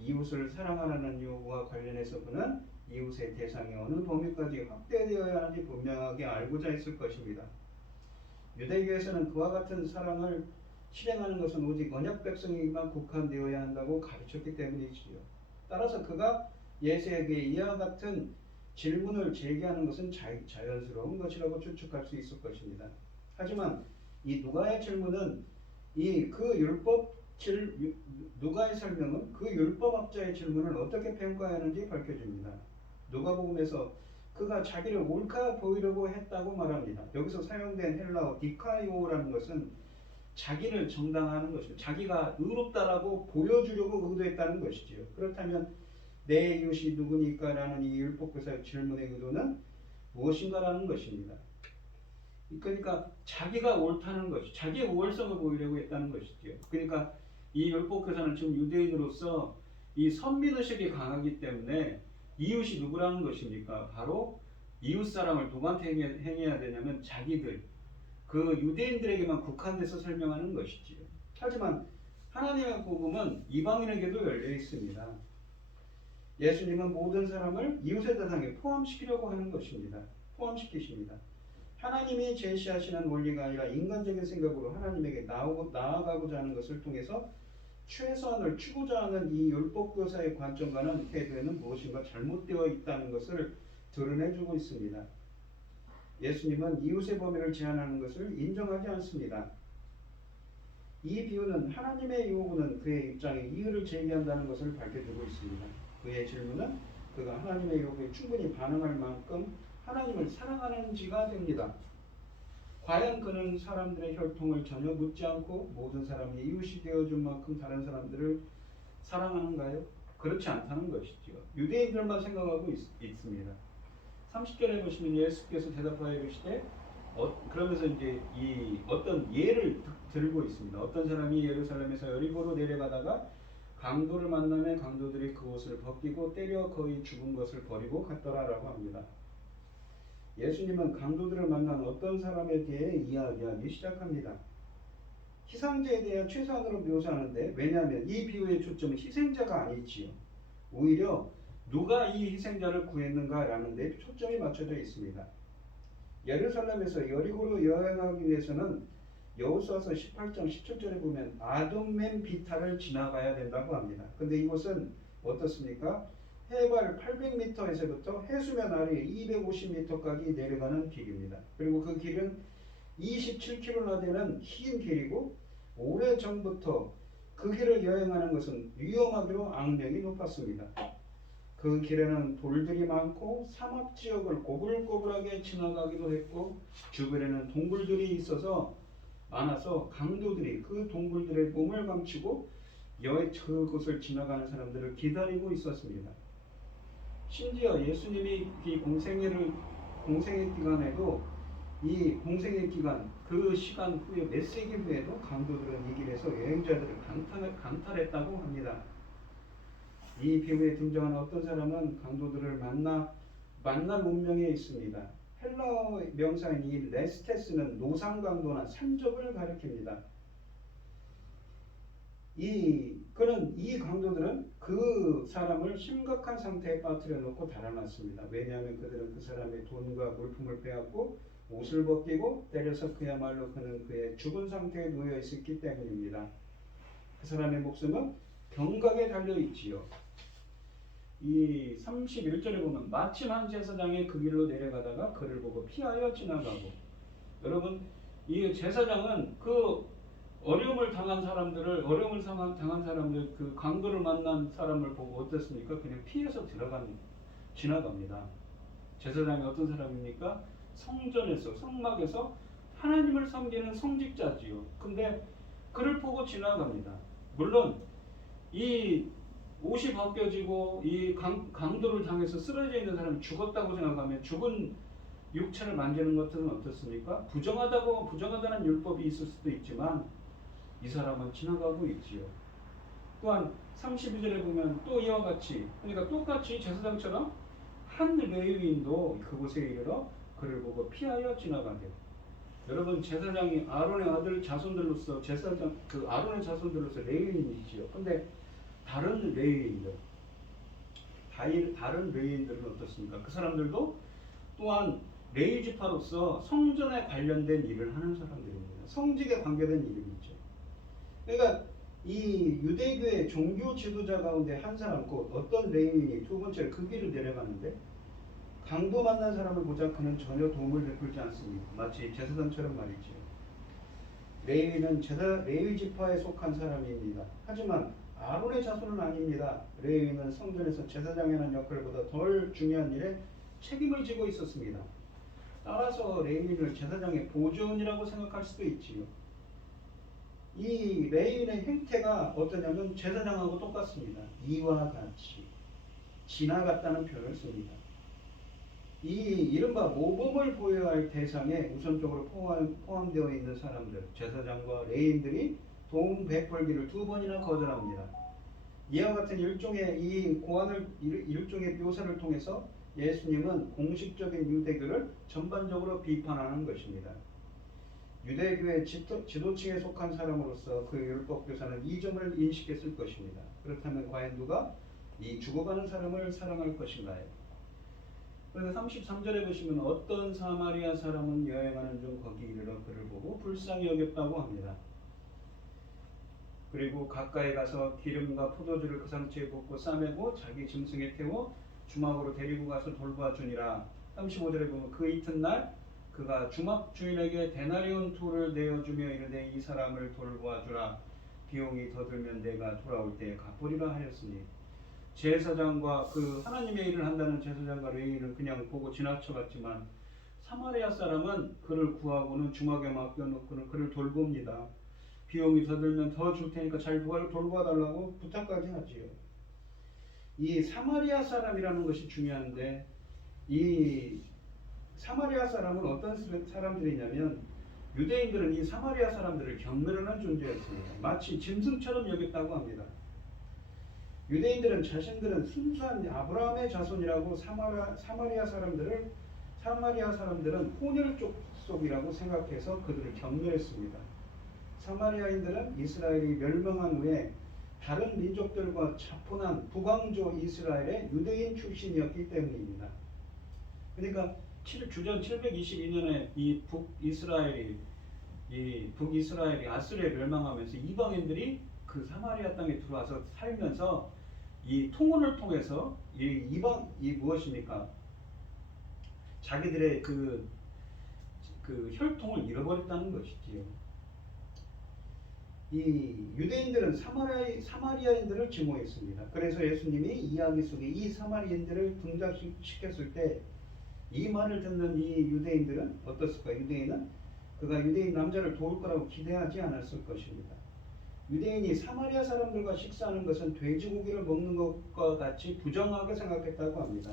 이웃을 사랑하라는 요구와 관련해서 그는 이웃의 대상이 어느 범위까지 확대되어야 하는지 분명하게 알고자 했을 것입니다. 유대교에서는 그와 같은 사랑을 실행하는 것은 오직 언약 백성에게만 국한되어야 한다고 가르쳤기 때문이지요. 따라서 그가 예수에게 이와 같은 질문을 제기하는 것은 자연스러운 것이라고 추측할 수 있을 것입니다. 하지만 이 누가의 질문은 누가의 설명은 그 율법학자의 질문을 어떻게 평가하는지 밝혀줍니다. 누가복음에서 그가 자기를 옳게 보이려고 했다고 말합니다. 여기서 사용된 헬라어 디카이오라는 것은 자기를 정당화하는 것이죠. 자기가 의롭다라고 보여주려고 의도했다는 것이지요. 그렇다면 내 이웃이 누구니까? 라는 이 율법교사의 질문의 의도는 무엇인가라는 것입니다. 그러니까 자기가 옳다는 것이, 자기의 우월성을 보이려고 했다는 것이지요. 그러니까 이 율법교사는 지금 유대인으로서 이 선민의식이 강하기 때문에 이웃이 누구라는 것입니까? 바로 이웃사랑을 누구한테 행해야 되냐면 자기들, 그 유대인들에게만 국한돼서 설명하는 것이지요. 하지만 하나님의 복음은 이방인에게도 열려 있습니다. 예수님은 모든 사람을 이웃의 대상에 포함시키려고 하는 것입니다. 포함시키십니다. 하나님이 제시하시는 원리가 아니라 인간적인 생각으로 하나님에게 나아가고자 하는 것을 통해서 최선을 추구자 하는 이 율법교사의 관점과는 태도에는 무엇인가 잘못되어 있다는 것을 드러내주고 있습니다. 예수님은 이웃의 범위를 제한하는 것을 인정하지 않습니다. 이 비유는 하나님의 요구는 그의 입장에 이의를 제기한다는 것을 밝혀주고 있습니다. 그의 질문은 그가 하나님의 요구에 충분히 반응할 만큼 하나님을 사랑하는지가 됩니다. 과연 그는 사람들의 혈통을 전혀 묻지 않고 모든 사람이 이웃이 되어준 만큼 다른 사람들을 사랑하는가요? 그렇지 않다는 것이죠. 유대인들만 생각하고 있습니다. 30절에 보시면 예수께서 대답하여 이르시되 그러면서 이제 이 어떤 예를 들고 있습니다. 어떤 사람이 예루살렘에서 여리고로 내려가다가 강도를 만나며 강도들이 그 옷을 벗기고 때려 거의 죽은 것을 버리고 갔더라라고 합니다. 예수님은 강도들을 만난 어떤 사람에 대해 이야기하기 시작합니다. 희생자에 대해 최소한으로 묘사하는데, 왜냐하면 이 비유의 초점은 희생자가 아니지요. 오히려 누가 이 희생자를 구했는가라는 데 초점이 맞춰져 있습니다. 예루살렘에서 여리고로 여행하기 위해서는 여호수아서 18장 17절에 보면 아둠맨 비탈을 지나가야 된다고 합니다. 근데 이곳은 어떻습니까? 해발 800m에서부터 해수면 아래 250m까지 내려가는 길입니다. 그리고 그 길은 27km나 되는 긴 길이고 오래전부터 그 길을 여행하는 것은 위험하기로 악명이 높았습니다. 그 길에는 돌들이 많고 사막지역을 꼬불꼬불하게 지나가기도 했고 주변에는 동굴들이 많아서 강도들이 그 동굴들의 몸을 감추고 그곳을 지나가는 사람들을 기다리고 있었습니다. 심지어 예수님이 이 공생의 기간에도 이 공생의 기간 그 시간 후에 몇 세기 후에도 강도들은 이 길에서 여행자들을 강탈했다고 합니다. 이 비유에 등장하는 어떤 사람은 강도들을 만날 운명에 있습니다. 헬라어 명사인 이 레스테스는 노상강도나 산적을 가리킵니다. 이 강도들은 그 사람을 심각한 상태에 빠뜨려 놓고 달아났습니다. 왜냐하면 그들은 그 사람의 돈과 물품을 빼앗고 옷을 벗기고 때려서 그야말로 그는 그의 죽은 상태에 놓여 있었기 때문입니다. 그 사람의 목숨은 경각에 달려 있지요. 이 31절에 보면 마침 한 제사장이 그 길로 내려가다가 그를 보고 피하여 지나가고, 여러분 이 제사장은 그 어려움을 당한 사람들 그 강도를 만난 사람을 보고 어떻습니까? 그냥 피해서 지나갑니다. 제사장이 어떤 사람입니까? 성전에서 성막에서 하나님을 섬기는 성직자지요. 근데 그를 보고 지나갑니다. 물론 이 옷이 벗겨지고 이 강도를 당해서 쓰러져 있는 사람이 죽었다고 생각하면 죽은 육체를 만지는 것은 어떻습니까? 부정하다는 율법이 있을 수도 있지만 이 사람은 지나가고 있지요. 또한 32절에 보면 또 이와 같이, 그러니까 똑같이 제사장처럼 한 레위인도 그곳에 이르러 그를 보고 피하여 지나가게. 여러분 제사장이 아론의 아들 자손들로서 제사장 그 아론의 자손들로서 레위인이지요. 근데 다른 레위인들, 다른 레위인들은 어떻습니까? 그 사람들도 또한 레위 지파로서 성전에 관련된 일을 하는 사람들입니다. 성직에 관계된 일이죠. 그러니까 이 유대교의 종교 지도자 가운데 한 사람, 곧 어떤 레위인이 두 번째로 그 길을 내려가는데 강도 만난 사람을 보자 그는 전혀 도움을 베풀지 않습니다. 마치 제사장처럼 말이죠. 레위는 레위 지파에 속한 사람입니다. 하지만 아론의 자손은 아닙니다. 레위는 성전에서 제사장이 하는 역할보다 덜 중요한 일에 책임을 지고 있었습니다. 따라서 레위인을 제사장의 보조원이라고 생각할 수도 있지요. 이 레위인의 행태가 어떠냐면 제사장하고 똑같습니다. 이와 같이 지나갔다는 표현을 씁니다. 이 이른바 모범을 보여야 할 대상에 우선적으로 포함되어 있는 사람들, 제사장과 레위인들이 도움 베풀기를 두 번이나 거절합니다. 이와 같은 일종의 묘사를 통해서 예수님은 공식적인 유대교를 전반적으로 비판하는 것입니다. 유대교의 지도층에 속한 사람으로서 그 율법교사는 이 점을 인식했을 것입니다. 그렇다면 과연 누가 이 죽어가는 사람을 사랑할 것인가요? 그래서 33절에 보시면 어떤 사마리아 사람은 여행하는 중 거기 이르러 그를 보고 불쌍히 여겼다고 합니다. 그리고 가까이 가서 기름과 포도주를 그 상처에 붓고 싸매고 자기 짐승에 태워 주막으로 데리고 가서 돌봐주니라. 35절에 보면 그 이튿날 그가 주막 주인에게 데나리온 둘을 내어주며 이르되 이 사람을 돌보아주라. 비용이 더 들면 내가 돌아올 때에 갚으리라 하였으니, 제사장과 그 하나님의 일을 한다는 제사장과 레위인은 그냥 보고 지나쳐갔지만 사마리아 사람은 그를 구하고는 주막에 맡겨놓고는 그를 돌봅니다. 비용이 더 들면 더 줄 테니까 잘 돌봐달라고 부탁까지 하지요. 이 사마리아 사람이라는 것이 중요한데, 이 사마리아 사람은 어떤 사람들이냐면 유대인들은 이 사마리아 사람들을 경멸하는 존재였습니다. 마치 짐승처럼 여겼다고 합니다. 유대인들은 자신들은 순수한 아브라함의 자손이라고 사마리아 사람들은 혼혈 족속이라고 생각해서 그들을 경멸했습니다. 사마리아인들은 이스라엘이 멸망한 후에 다른 민족들과 자폰한 북왕조 이스라엘의 유대인 출신이었기 때문입니다. 그러니까 주전 722년에 이 북이스라엘이 아수르에 멸망하면서 이방인들이 그 사마리아 땅에 들어와서 살면서 이 통혼을 통해서 무엇입니까? 자기들의 그 혈통을 잃어버렸다는 것이지요. 이 유대인들은 사마리아인들을 증오했습니다. 그래서 예수님이 이야기 속에 이 사마리아인들을 등장시켰을 때 이 말을 듣는 이 유대인들은 어떻을까? 유대인은 그가 유대인 남자를 도울 거라고 기대하지 않았을 것입니다. 유대인이 사마리아 사람들과 식사하는 것은 돼지고기를 먹는 것과 같이 부정하게 생각했다고 합니다.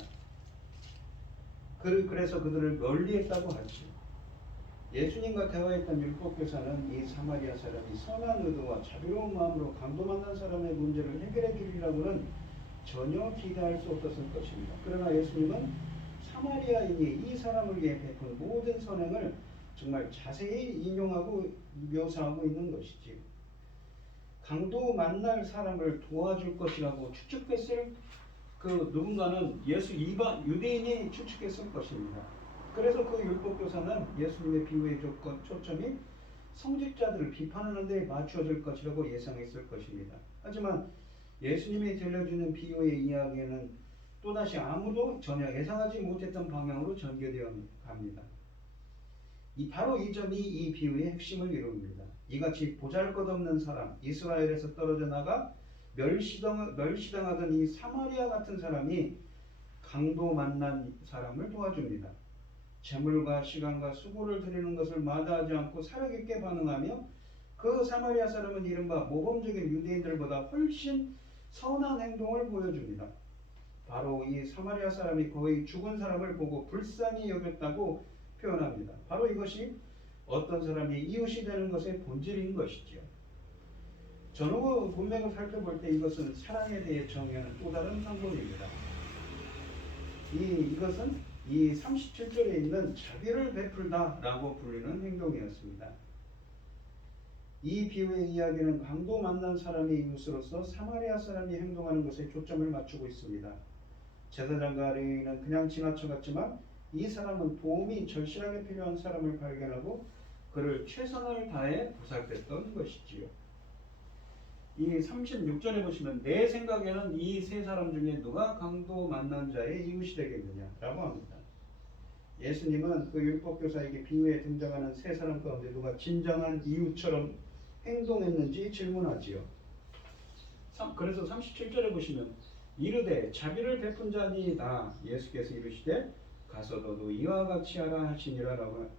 그래서 그들을 멀리했다고 하죠. 예수님과 대화했던 율법교사는 이 사마리아 사람이 선한 의도와 자비로운 마음으로 강도 만난 사람의 문제를 해결해 주리라고는 전혀 기대할 수 없었을 것입니다. 그러나 예수님은 사마리아인이 이 사람을 위해 베푼 모든 선행을 정말 자세히 인용하고 묘사하고 있는 것이지요. 강도 만날 사람을 도와줄 것이라고 추측했을 그 누군가는 유대인이 추측했을 것입니다. 그래서 그 율법교사는 예수님의 비유의 초점이 성직자들을 비판하는 데 맞춰질 것이라고 예상했을 것입니다. 하지만 예수님이 들려주는 비유의 이야기에는 또다시 아무도 전혀 예상하지 못했던 방향으로 전개되어 갑니다. 바로 이 점이 이 비유의 핵심을 이룹니다. 이같이 보잘것없는 사람, 이스라엘에서 떨어져 나가 멸시당하던 이 사마리아 같은 사람이 강도 만난 사람을 도와줍니다. 재물과 시간과 수고를 드리는 것을 마다하지 않고 살아있게 반응하며 그 사마리아 사람은 이른바 모범적인 유대인들보다 훨씬 선한 행동을 보여줍니다. 바로 이 사마리아 사람이 거의 죽은 사람을 보고 불쌍히 여겼다고 표현합니다. 바로 이것이 어떤 사람이 이웃이 되는 것의 본질인 것이죠. 전후 문맥을 살펴볼 때 이것은 사랑에 대해 정의하는 또 다른 방법입니다. 이것은 이 37절에 있는 자비를 베풀다라고 불리는 행동이었습니다. 이 비유의 이야기는 강도 만난 사람의 이웃으로서 사마리아 사람이 행동하는 것에 초점을 맞추고 있습니다. 제사장과 레위인은 그냥 지나쳐갔지만 이 사람은 도움이 절실하게 필요한 사람을 발견하고 그를 최선을 다해 보살폈던 것이지요. 이 36절에 보시면 내 생각에는 이 세 사람 중에 누가 강도 만난 자의 이웃이 되겠느냐라고 합니다. 예수님은 그 율법교사에게 비유에 등장하는 세 사람 가운데 누가 진정한 이웃처럼 행동했는지 질문하지요. 그래서 37절에 보시면 이르되 자비를 베푼 자니이다. 예수께서 이르시되 가서 너도 이와 같이 하라 하시니라라고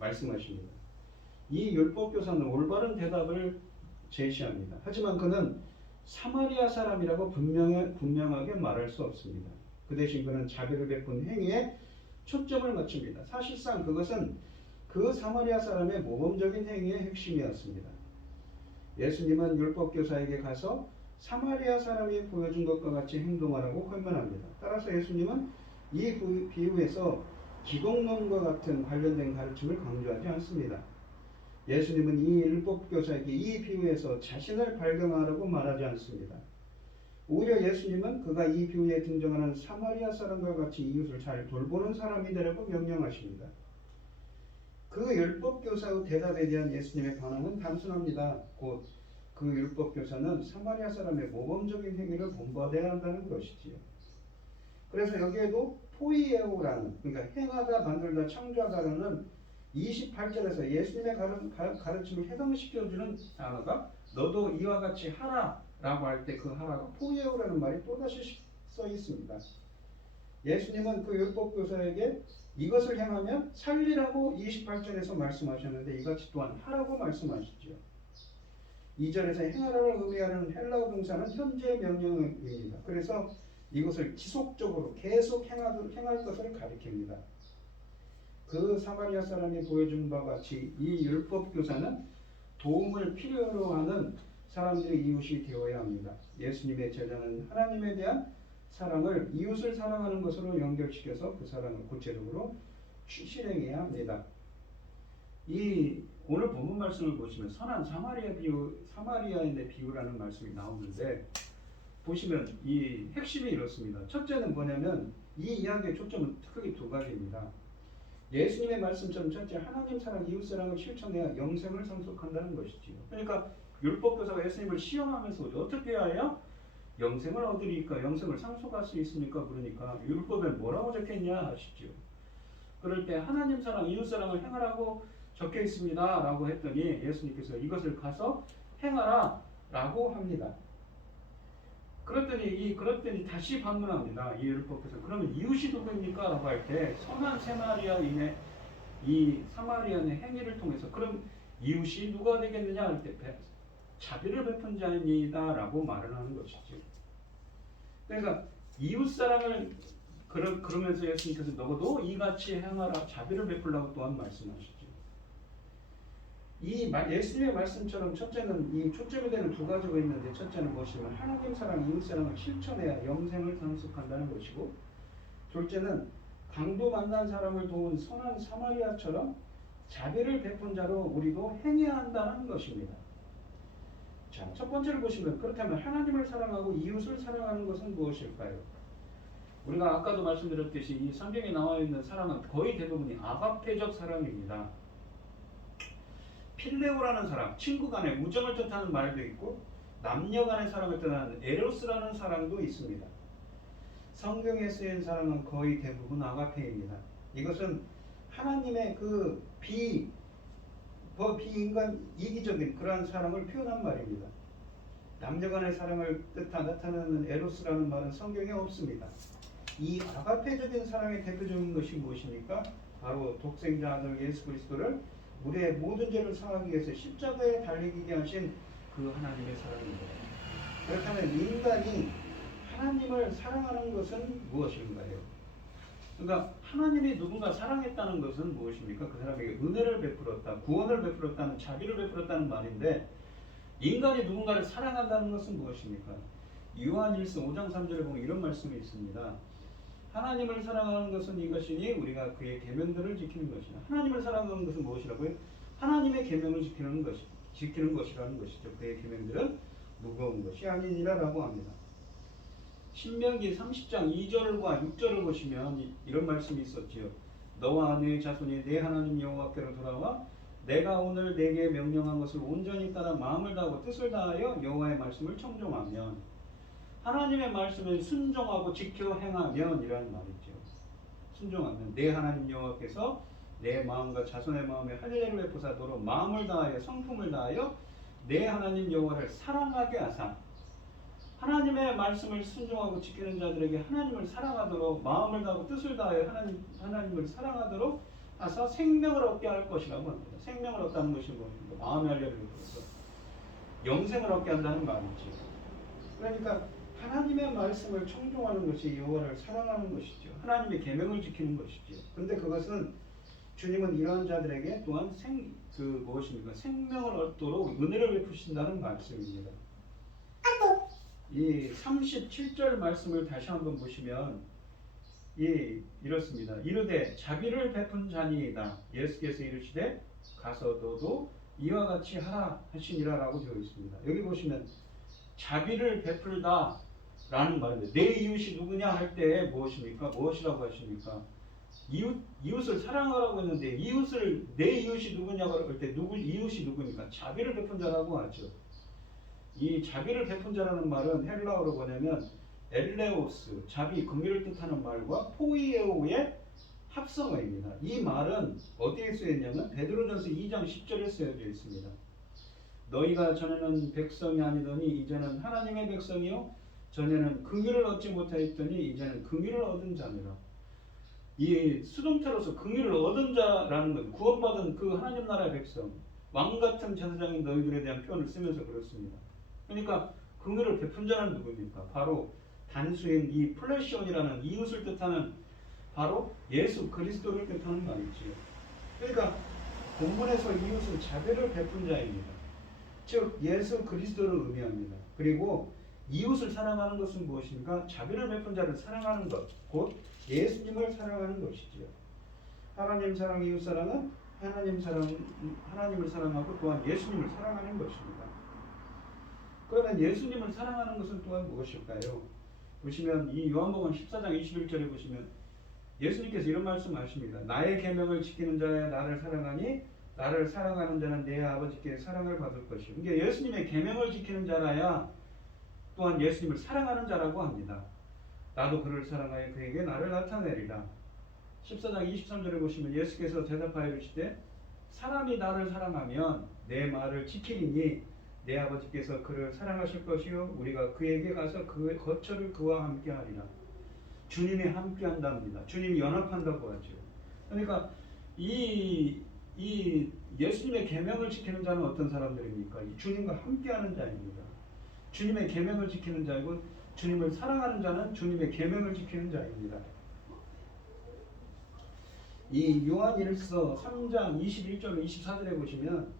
말씀하십니다. 이 율법교사는 올바른 대답을 제시합니다. 하지만 그는 사마리아 사람이라고 분명하게 말할 수 없습니다. 그 대신 그는 자비를 베푼 행위에 초점을 맞춥니다. 사실상 그것은 그 사마리아 사람의 모범적인 행위의 핵심이었습니다. 예수님은 율법교사에게 가서 사마리아 사람이 보여준 것과 같이 행동하라고 권면합니다. 따라서 예수님은 이 비유에서 기독론과 같은 관련된 가르침을 강조하지 않습니다. 예수님은 이 율법교사에게 이 비유에서 자신을 발견하라고 말하지 않습니다. 오히려 예수님은 그가 이 비유에 등장하는 사마리아 사람과 같이 이웃을 잘 돌보는 사람이 되라고 명령하십니다. 그 율법교사의 대답에 대한 예수님의 반응은 단순합니다. 곧 그 율법교사는 사마리아 사람의 모범적인 행위를 본받아야 한다는 것이지요. 그래서 여기에도 포이에오라는, 그러니까 행하다, 만들다, 창조하다라는 28절에서 예수님의 가르침을 해당시켜주는 단어가 너도 이와 같이 하라 라고 할 때 그 하라가 포이에오라는 말이 또다시 써 있습니다. 예수님은 그 율법교사에게 이것을 행하면 살리라고 28절에서 말씀하셨는데 이같이 또한 하라고 말씀하시죠. 2절에서 행하라를 의미하는 헬라어 동사는 현재 명령입니다. 그래서 이것을 지속적으로 계속 행할 것을 가리킵니다. 그 사마리아 사람이 보여준 바와 같이 이 율법교사는 도움을 필요로 하는 사람들의 이웃이 되어야 합니다. 예수님의 제자는 하나님에 대한 사랑을 이웃을 사랑하는 것으로 연결시켜서 그 사랑을 구체적으로 실행해야 합니다. 이 오늘 본문 말씀을 보시면 선한 사마리아인의 비유라는 말씀이 나오는데 보시면 이 핵심이 이렇습니다. 첫째는 뭐냐면 이 이야기의 초점은 크게 두 가지입니다. 예수님의 말씀처럼 첫째 하나님 사랑, 이웃 사랑을 실천해야 영생을 상속한다는 것이지요. 그러니까 율법교사가 예수님을 시험하면서 어떻게 해야 영생을 얻으리까, 영생을 상속할 수 있습니까? 그러니까 율법에 뭐라고 적혀있냐 하시죠. 그럴 때 하나님 사랑, 이웃 사랑을 행하라고 적혀 있습니다 라고 했더니 예수님께서 이것을 가서 행하라 라고 합니다. 그랬더니 다시 반문합니다. 이 율법에서 그러면 이웃이 누구입니까? 라고 할 때 선한 사마리아인의 이 사마리아인의 행위를 통해서 그럼 이웃이 누가 되겠느냐 할 때 자비를 베푼 자입니다 라고 말을 하는 것이죠. 그러니까 이웃사랑을 그러면서 예수님께서 너도 이같이 행하라 자비를 베풀라고 또한 말씀하시죠. 이 예수님의 말씀처럼 첫째는 이 초점이 되는 두 가지가 있는데 첫째는 무엇이냐면 하나님 사랑, 이웃 사랑을 실천해야 영생을 상속한다는 것이고 둘째는 강도 만난 사람을 도운 선한 사마리아처럼 자비를 베푼 자로 우리도 행해야 한다는 것입니다. 자, 첫 번째를 보시면 그렇다면 하나님을 사랑하고 이웃을 사랑하는 것은 무엇일까요? 우리가 아까도 말씀드렸듯이 이 성경에 나와 있는 사랑은 거의 대부분이 아가페적 사랑입니다. 필레오라는 사랑, 친구 간의 우정을 뜻하는 말도 있고 남녀 간의 사랑을 뜻하는 에로스라는 사랑도 있습니다. 성경에 쓰인 사랑은 거의 대부분 아가페입니다. 이것은 하나님의 그 비인간 이기적인 그러한 사랑을 표현한 말입니다. 남녀 간의 사랑을 나타내는 에로스라는 말은 성경에 없습니다. 이 아가페적인 사랑의 대표적인 것이 무엇입니까? 바로 독생자 아들 예수 그리스도를 우리의 모든 죄를 사하기 위해서 십자가에 달리게 하신 그 하나님의 사랑입니다. 그렇다면 인간이 하나님을 사랑하는 것은 무엇인가요? 그러니까 하나님이 누군가 사랑했다는 것은 무엇입니까? 그 사람에게 은혜를 베풀었다, 구원을 베풀었다는, 자비를 베풀었다는 말인데 인간이 누군가를 사랑한다는 것은 무엇입니까? 요한일서 5장 3절에 보면 이런 말씀이 있습니다. 하나님을 사랑하는 것은 이것이니 우리가 그의 계명들을 지키는 것이다. 하나님을 사랑하는 것은 무엇이라고요? 하나님의 계명을 지키는 것이라는 것이죠. 그의 계명들은 무거운 것이 아니니라라고 합니다. 신명기 30장 2절과 6절을 보시면 이런 말씀이 있었지요. 너와 네 자손이 내 하나님 여호와께로 돌아와 내가 오늘 네게 명령한 것을 온전히 따라 마음을 다하고 뜻을 다하여 여호와의 말씀을 청종하면, 하나님의 말씀을 순종하고 지켜 행하면 이라는 말이죠. 순종하면 내 하나님 여호와께서 내 마음과 자손의 마음에 할례를 베푸사 너로 마음을 다하여 성품을 다하여 내 하나님 여호와를 사랑하게 하사, 하나님의 말씀을 순종하고 지키는 자들에게 하나님을 사랑하도록 마음을 다하고 뜻을 다하여 하나님을 사랑하도록 하사 생명을 얻게 할 것이라고 합니다. 생명을 얻다는 것이 뭡니까? 마음의 할례를 베풀어서 영생을 얻게 한다는 말이죠. 그러니까 하나님의 말씀을 청종하는 것이 여호와를 사랑하는 것이죠. 하나님의 계명을 지키는 것이죠. 그런데 그것은 주님은 이러한 자들에게 또한 생명을 얻도록 은혜를 베푸신다는 말씀입니다. 이 37절 말씀을 다시 한번 보시면 이렇습니다. 이르되 자비를 베푼 자니이다. 예수께서 이르시되 가서 너도 이와 같이 하라 하시니라 라고 되어 있습니다. 여기 보시면 자비를 베풀다 라는 말입니다. 내 이웃이 누구냐 할 때 무엇입니까? 무엇이라고 하십니까? 이웃을 사랑하라고 했는데 내 이웃이 누구냐고 할 때 이웃이 누구입니까? 자비를 베푼 자라고 하죠. 이 자비를 베푼 자라는 말은 헬라어로 뭐냐면 엘레오스, 자비, 긍휼을 뜻하는 말과 포이에오의 합성어입니다. 이 말은 어디에 쓰여있냐면 베드로전서 2장 10절에 쓰여져 있습니다. 너희가 전에는 백성이 아니더니 이제는 하나님의 백성이요 전에는 긍휼을 얻지 못하였더니 이제는 긍휼을 얻은 자니라. 이 수동태로서 긍휼을 얻은 자라는 것, 구원받은 그 하나님 나라의 백성, 왕같은 제사장인 너희들에 대한 표현을 쓰면서 그렇습니다. 그러니까 긍휼을 베푼 자는 누구입니까? 바로 단수인 이 플래시온이라는 이웃을 뜻하는 바로 예수 그리스도를 뜻하는 말이지요. 그러니까 본문에서 이웃은 자비를 베푼 자입니다. 즉 예수 그리스도를 의미합니다. 그리고 이웃을 사랑하는 것은 무엇입니까? 자비를 베푼 자를 사랑하는 것, 곧 예수님을 사랑하는 것이지요. 하나님 사랑, 이웃 사랑은 하나님을 사랑하고 또한 예수님을 사랑하는 것입니다. 그러면 예수님을 사랑하는 것은 또한 무엇일까요? 보시면 이 요한복음 14장 21절에 보시면 예수님께서 이런 말씀하십니다. 나의 계명을 지키는 자야 나를 사랑하니 나를 사랑하는 자는 내 아버지께 사랑을 받을 것이요. 그러니까 예수님의 계명을 지키는 자라야 또한 예수님을 사랑하는 자라고 합니다. 나도 그를 사랑하여 그에게 나를 나타내리라. 14장 23절에 보시면 예수께서 대답하여 이르시되 사람이 나를 사랑하면 내 말을 지키리니 내 아버지께서 그를 사랑하실 것이요 우리가 그에게 가서 그의 거처를 그와 함께 하리라. 주님이 함께 한답니다. 주님이 연합한다고 하죠. 그러니까 이 예수님의 계명을 지키는 자는 어떤 사람들입니까? 이 주님과 함께하는 자입니다. 주님의 계명을 지키는 자이고 주님을 사랑하는 자는 주님의 계명을 지키는 자입니다. 이 요한일서 3장 21절 24절에 보시면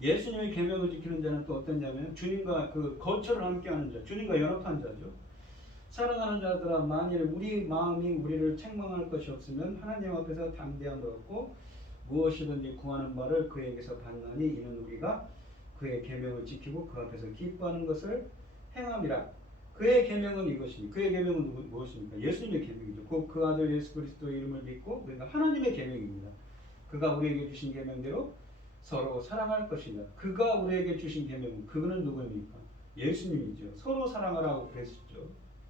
예수님의 계명을 지키는 자는 또 어떤 자냐면 주님과 그 거처를 함께하는 자, 주님과 연합한 자죠. 사랑하는 자들아 만일 우리 마음이 우리를 책망할 것이 없으면 하나님 앞에서 담대함을 얻고 무엇이든지 구하는 바를 그에게서 받나니 이는 우리가 그의 계명을 지키고 그 앞에서 기뻐하는 것을 행함이라. 그의 계명은 이것입니다. 그의 계명은 무엇입니까? 예수님의 계명이죠. 곧 그 아들 예수 그리스도의 이름을 믿고 그러니까 하나님의 계명입니다. 그가 우리에게 주신 계명대로 서로 사랑할 것이다. 그가 우리에게 주신 계명은 그는 누구입니까? 예수님이죠. 서로 사랑하라고 그랬었죠.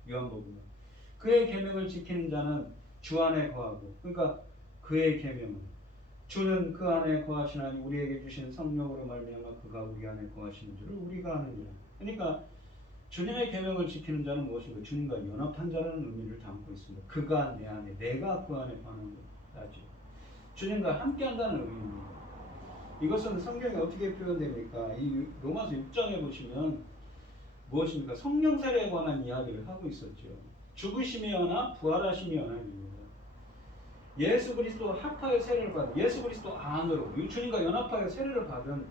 요한복음은. 그의 계명을 지키는 자는 주 안에 거하고 그러니까 그의 계명은 주는 그 안에 거하시나니 우리에게 주신 성령으로 말미암아 그가 우리 안에 거하시는 줄을 우리가 아느니라. 그러니까 주님의 계명을 지키는 자는 무엇인가? 주님과 연합한 자라는 의미를 담고 있습니다. 그가 내 안에, 내가 그 안에 거하는 것이죠. 주님과 함께한다는 의미입니다. 이것은 성경에 어떻게 표현됩니까? 이 로마서 6장에 보시면 무엇입니까? 성령 세례에 관한 이야기를 하고 있었죠. 죽으심이 하나 부활하심이 하나입니다. 예수 그리스도 합하여 세례를 받은 예수 그리스도 안으로 주님과 연합하여 세례를 받은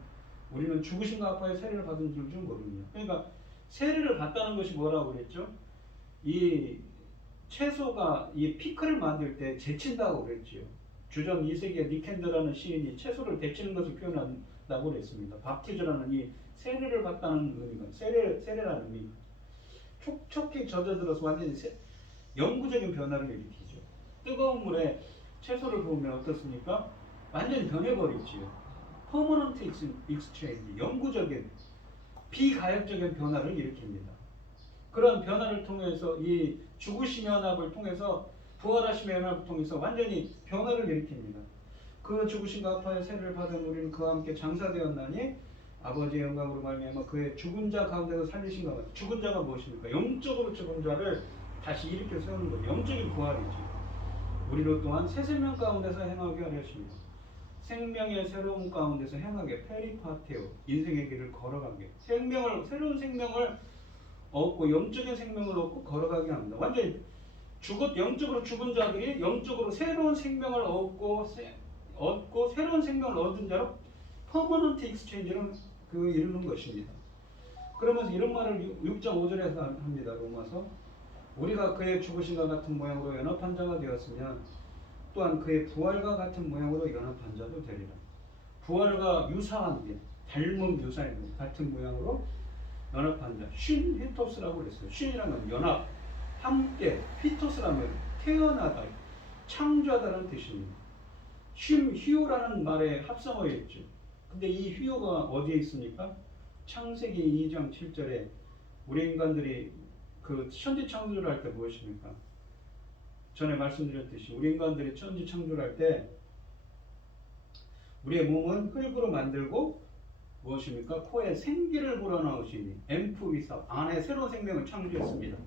우리는 죽으심과 합하여 세례를 받은 줄 모릅니다. 그러니까 세례를 받다는 것이 뭐라고 그랬죠? 이 채소가 이 피클을 만들 때 데친다고 그랬지요. 주전 2세기에 니켄더라는 시인이 채소를 데치는 것을 표현한다고 그랬습니다. 밥티즈라는 이 세례를 받다는 의미가 세례라는 의미. 촉촉히 젖어들어서 완전히 영구적인 변화를 일으키죠. 뜨거운 물에 채소를 부으면 어떻습니까? 완전히 변해버리지요. 퍼머넌트 익스체인지, 영구적인 비가역적인 변화를 일으킵니다. 그런 변화를 통해서 이 죽으심의 연합을 통해서 부활하심의 연합을 통해서 완전히 변화를 일으킵니다. 그 죽으심과 아파의 세례를 받은 우리는 그와 함께 장사되었나니 아버지의 영광으로 말미암아 그의 죽은 자 가운데서 살리신 것 같아요. 죽은 자가 무엇입니까? 영적으로 죽은 자를 다시 일으켜 세우는 거죠. 영적인 부활이지. 우리로 또한 새 생명 가운데서 행하게 하려 하십니다. 생명의 새로운 가운데서 행하게 페리파테오, 인생의 길을 걸어가게, 새로운 생명을 얻고 영적인 생명을 얻고 걸어가게 합니다. 완전히 영적으로 죽은 자들이 영적으로 새로운 생명을 얻고 새로운 생명을 얻은 자로 퍼머넌트 익스체인지를 이루는 것입니다. 그러면서 이런 말을 6장 5절에서 합니다. 로마서 우리가 그의 죽으심과 같은 모양으로 연합한 자가 되었으면 또한 그의 부활과 같은 모양으로 연합한 자도 되리라. 부활과 유사한 게 닮은 유사인 같은 모양으로 연합한 자. 쉰 히토스라고 그랬어요. 쉰이라는 연합, 함께, 히토스라면 태어나다, 창조하다는 뜻입니다. 쉼, 휴라는 말에 합성어에 있죠. 근데 이 휴가 어디에 있습니까? 창세기 2장 7절에 우리 인간들이 그 천지 창조를 할 때 무엇입니까? 전에 말씀드렸듯이 우리 인간들이 천지 창조를 할 때 우리의 몸은 흙으로 만들고 무엇입니까? 코에 생기를 불어넣으시니 엠프위사 안에 새로운 생명을 창조했습니다.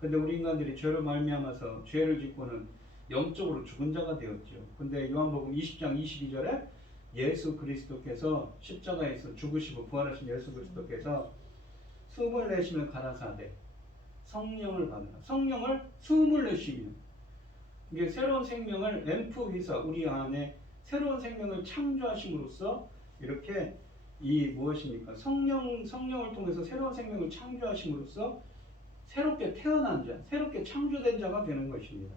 근데 우리 인간들이 죄로 말미암아서 죄를 짓고는 영적으로 죽은 자가 되었죠. 근데 요한복음 20장 22절에 예수 그리스도께서 십자가에서 죽으시고 부활하신 예수 그리스도께서 숨을 내쉬며 가라사대 성령을 받으라. 성령을 숨을 내쉬며 이게 새로운 생명을 엠프위사 우리 안에 새로운 생명을 창조하심으로써 이렇게 이 무엇입니까? 성령을 통해서 새로운 생명을 창조하심으로써 새롭게 태어난 자, 새롭게 창조된 자가 되는 것입니다.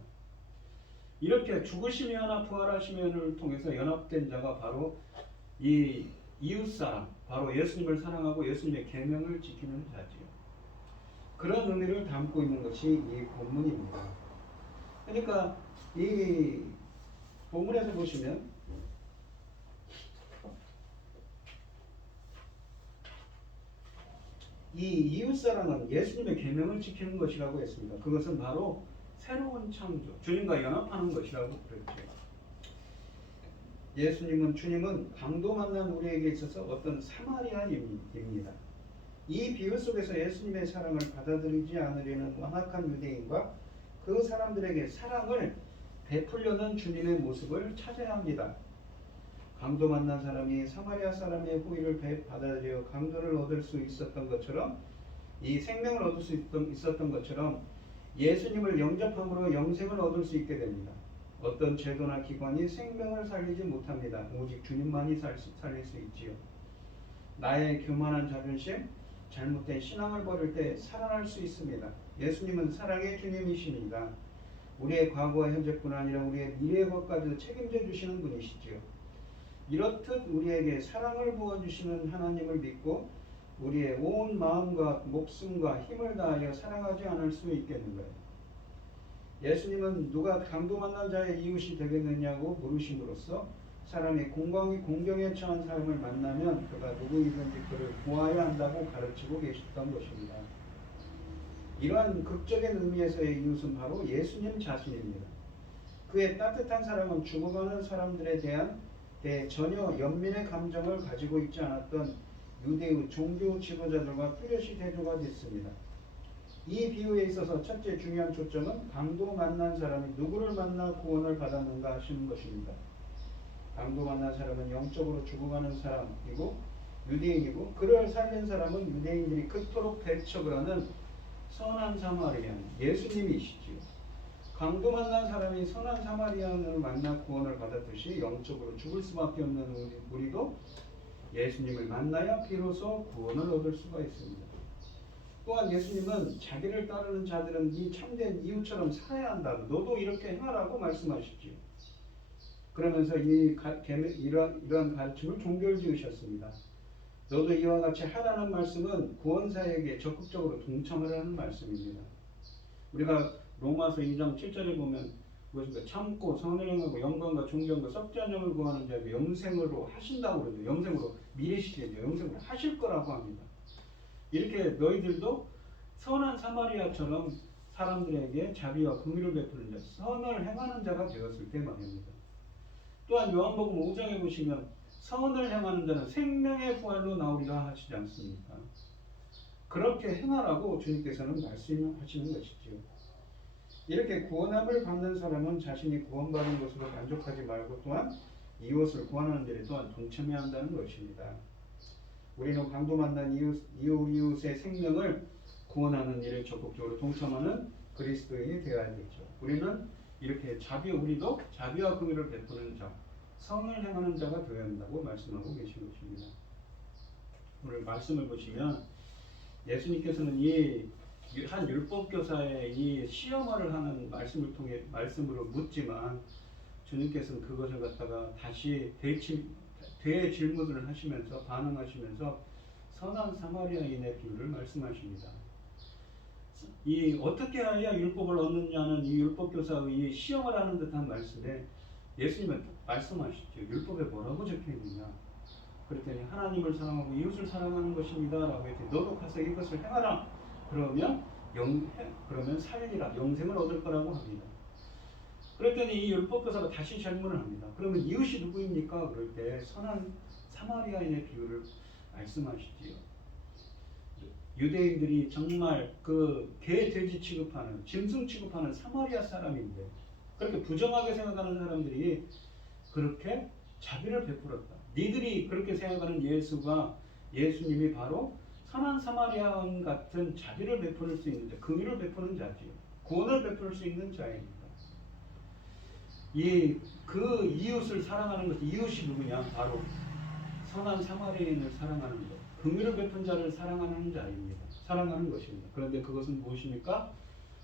이렇게 죽으심의 연합, 부활하심의 연합을 통해서 연합된 자가 바로 이 이웃사람, 바로 예수님을 사랑하고 예수님의 계명을 지키는 자지요. 그런 의미를 담고 있는 것이 이 본문입니다. 그러니까 이 본문에서 보시면 이 이웃사랑은 예수님의 계명을 지키는 것이라고 했습니다. 그것은 바로 새로운 창조, 주님과 연합하는 것이라고 그랬죠. 주님은 강도 만난 우리에게 있어서 어떤 사마리아인입니다. 이 비유 속에서 예수님의 사랑을 받아들이지 않으려는 완악한 유대인과 그 사람들에게 사랑을 베풀려는 주님의 모습을 찾아야 합니다. 강도 만난 사람이 사마리아 사람의 호의를 받아들여 강도를 얻을 수 있었던 것처럼 이 생명을 얻을 수 있었던 것처럼 예수님을 영접함으로 영생을 얻을 수 있게 됩니다. 어떤 제도나 기관이 생명을 살리지 못합니다. 오직 주님만이 살릴 수 있지요. 나의 교만한 자존심, 잘못된 신앙을 버릴 때 살아날 수 있습니다. 예수님은 사랑의 주님이십니다. 우리의 과거와 현재뿐 아니라 우리의 미래의 것까지도 책임져 주시는 분이시지요. 이렇듯 우리에게 사랑을 부어주시는 하나님을 믿고 우리의 온 마음과 목숨과 힘을 다하여 사랑하지 않을 수 있겠는가요? 예수님은 누가 강도 만난 자의 이웃이 되겠느냐고 물으심으로써 사람이 공경에 처한 사람을 만나면 그가 누구이든지 그를 구하여야 한다고 가르치고 계셨던 것입니다. 이러한 극적인 의미에서의 이웃은 바로 예수님 자신입니다. 그의 따뜻한 사랑은 죽어가는 사람들에 대한 전혀 연민의 감정을 가지고 있지 않았던 유대의 종교 지도자들과 뚜렷이 대조가 됐습니다. 이 비유에 있어서 첫째 중요한 초점은 강도 만난 사람이 누구를 만나 구원을 받았는가 하시는 것입니다. 강도 만난 사람은 영적으로 죽어가는 사람이고 유대인이고 그를 살린 사람은 유대인들이 그토록 배척을 하는 선한 사마리아인 예수님이시지요. 강도 만난 사람이 선한 사마리아인을 만나 구원을 받았듯이 영적으로 죽을 수밖에 없는 우리도 예수님을 만나야 비로소 구원을 얻을 수가 있습니다. 또한 예수님은 자기를 따르는 자들은 이 참된 이웃처럼 살아야 한다. 너도 이렇게 행하라고 말씀하시지요. 그러면서 이러한 가르침을 종결 지으셨습니다. 너도 이와 같이 하라는 말씀은 구원사에게 적극적으로 동참하라는 말씀입니다. 우리가 로마서 2장 7절에 보면 무엇인가 참고 선을 행하고 영광과 존경과 썩지 않은 영을 구하는 자에게 영생으로 하신다고 그러죠. 영생으로 미래 시제죠. 영생으로 하실 거라고 합니다. 이렇게 너희들도 선한 사마리아처럼 사람들에게 자비와 긍휼을 베푸는 자, 선을 행하는 자가 되었을 때 말입니다. 또한 요한복음 5장에 보시면 선을 행하는 자는 생명의 부활로 나오리라 하시지 않습니까? 그렇게 행하라고 주님께서는 말씀하시는 것이지요. 이렇게 구원함을 받는 사람은 자신이 구원받은 것으로 만족하지 말고 또한 이웃을 구원하는 일에 또한 동참해야 한다는 것입니다. 우리는 강도 만난 이웃의 생명을 구원하는 일에 적극적으로 동참하는 그리스도인이 되어야겠죠. 우리는 이렇게 우리도 자비와 긍휼을 베푸는 자, 선을 행하는 자가 되어야 한다고 말씀하고 계신 것입니다. 오늘 말씀을 보시면 예수님께서는 이 한 율법교사의 이 시험을 하는 말씀으로 묻지만 주님께서는 그것을 갖다가 다시 대질문을 하시면서 반응하시면서 선한 사마리아인의 비유를 말씀하십니다. 이 어떻게 해야 율법을 얻느냐는 이 율법교사의 이 시험을 하는 듯한 말씀에 예수님은 말씀하시죠. 율법에 뭐라고 적혀 있느냐? 그랬더니 하나님을 사랑하고 이웃을 사랑하는 것입니다. 라고 했더니 너도 가서 이것을 행하라. 그러면 살리라. 영생을 얻을 거라고 합니다. 그랬더니 이 율법교사가 다시 질문을 합니다. 그러면 이웃이 누구입니까? 그럴 때 선한 사마리아인의 비유를 말씀하시지요. 유대인들이 정말 그 개, 돼지 취급하는, 짐승 취급하는 사마리아 사람인데 그렇게 부정하게 생각하는 사람들이 그렇게 자비를 베풀었다. 니들이 그렇게 생각하는 예수님이 바로 선한 사마리아인 같은 자비를 베풀 수 있는 자, 긍휼을 베푸는 자지요. 구원을 베풀 수 있는 자입니다. 그 이웃을 사랑하는 것, 이웃이 누구냐? 바로 선한 사마리아인을 사랑하는 것, 긍휼을 베푼 자를 사랑하는 자입니다. 사랑하는 것입니다. 그런데 그것은 무엇입니까?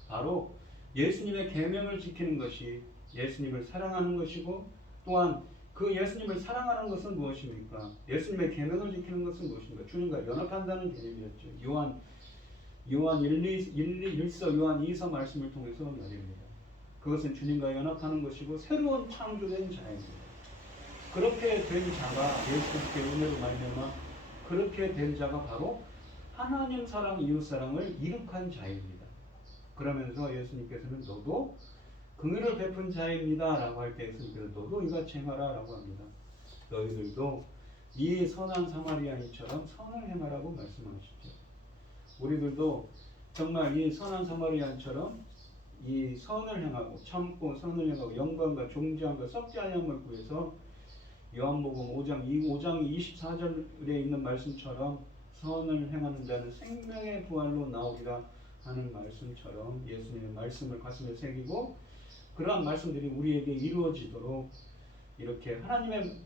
바로 예수님의 계명을 지키는 것이 예수님을 사랑하는 것이고, 또한 그 예수님을 사랑하는 것은 무엇입니까? 예수님의 계명을 지키는 것은 무엇입니까? 주님과 연합한다는 개념이었죠. 요한 1서 요한 2서 말씀을 통해서 말입니다. 그것은 주님과 연합하는 것이고 새로운 창조된 자입니다. 그렇게 된 자가 예수 그리스도의 은혜로 말미암아 그렇게 된 자가 바로 하나님 사랑, 이웃 사랑을 이룩한 자입니다. 그러면서 예수님께서는 너도 긍휼을 베푼 자입니다 라고 할 때 예수님께서 너도 이같이 행하라 라고 합니다. 너희들도 이 선한 사마리아인처럼 선을 행하라고 말씀하시죠. 우리들도 정말 이 선한 사마리아인처럼 이 선을 행하고 참고 선을 행하고 영광과 존귀함과 썩지 아니함을 구해서 요한복음 5장 24절에 있는 말씀처럼 선을 행하는 자는 생명의 부활로 나오리라 하는 말씀처럼 예수님의 말씀을 가슴에 새기고 그러한 말씀들이 우리에게 이루어지도록 이렇게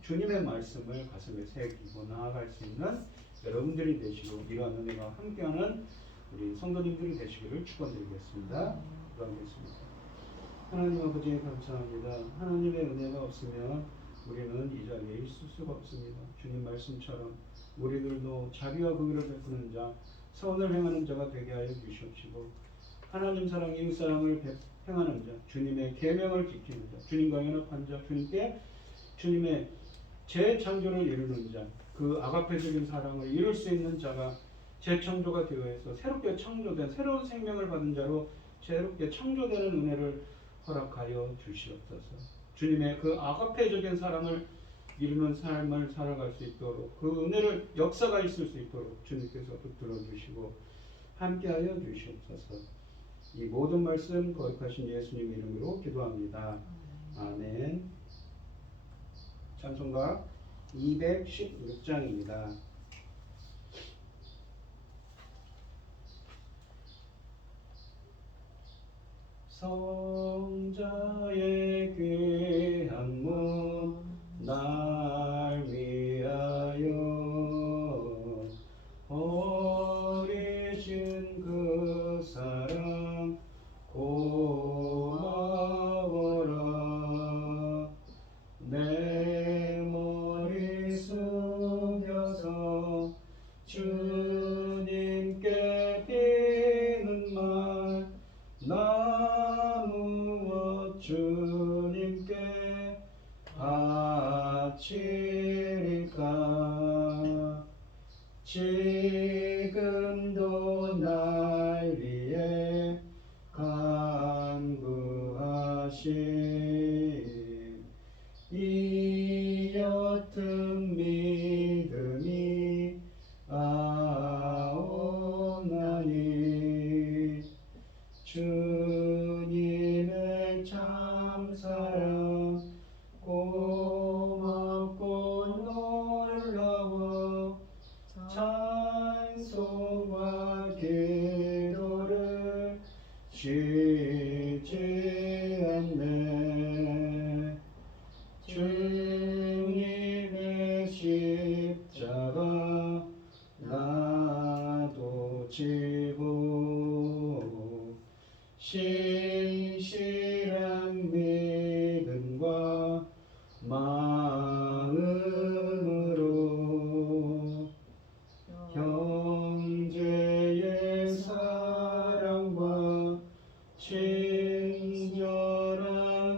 주님의 말씀을 가슴에 새기고 나아갈 수 있는 여러분들이 되시고 이러한 은혜가 함께하는 우리 성도님들이 되시기를 축원드리겠습니다. 기도하겠습니다. 하나님 아버지 감사합니다. 하나님의 은혜가 없으면 우리는 이 자리에 있을 수가 없습니다. 주님 말씀처럼 우리들도 자비와 긍휼을 베푸는 자, 선을 행하는 자가 되게 하여 주시옵시고 하나님 사랑, 이웃 사랑을 행하는 자, 주님의 계명을 지키는 자, 주님과 연합한 자, 주님의 재창조를 이루는 자, 그 아가페적인 사랑을 이룰 수 있는 자가 재창조가 되어서 새롭게 창조된 새로운 생명을 받은 자로 새롭게 창조되는 은혜를 허락하여 주시옵소서. 주님의 그 아가페적인 사랑을 이루는 삶을 살아갈 수 있도록 그 은혜를 역사가 있을 수 있도록 주님께서 붙들어 주시고 함께하여 주시옵소서. 이 모든 말씀 거룩하신 예수님 이름으로 기도합니다. 아멘. 찬송가 216장입니다. 성자의 귀한 문 날 위하여 버리신 그 주님께 비는 말 나누어 주님께 바치리까 지금도 날 위해 간구하신 이 옅은 믿음이 아오나니 주님의 참사랑 고맙고 놀라워 찬송과 기도를 쉬지 않네 주님의 십자가 나도 지고 신실한 믿음과 마음으로 형제의 사랑과 친절한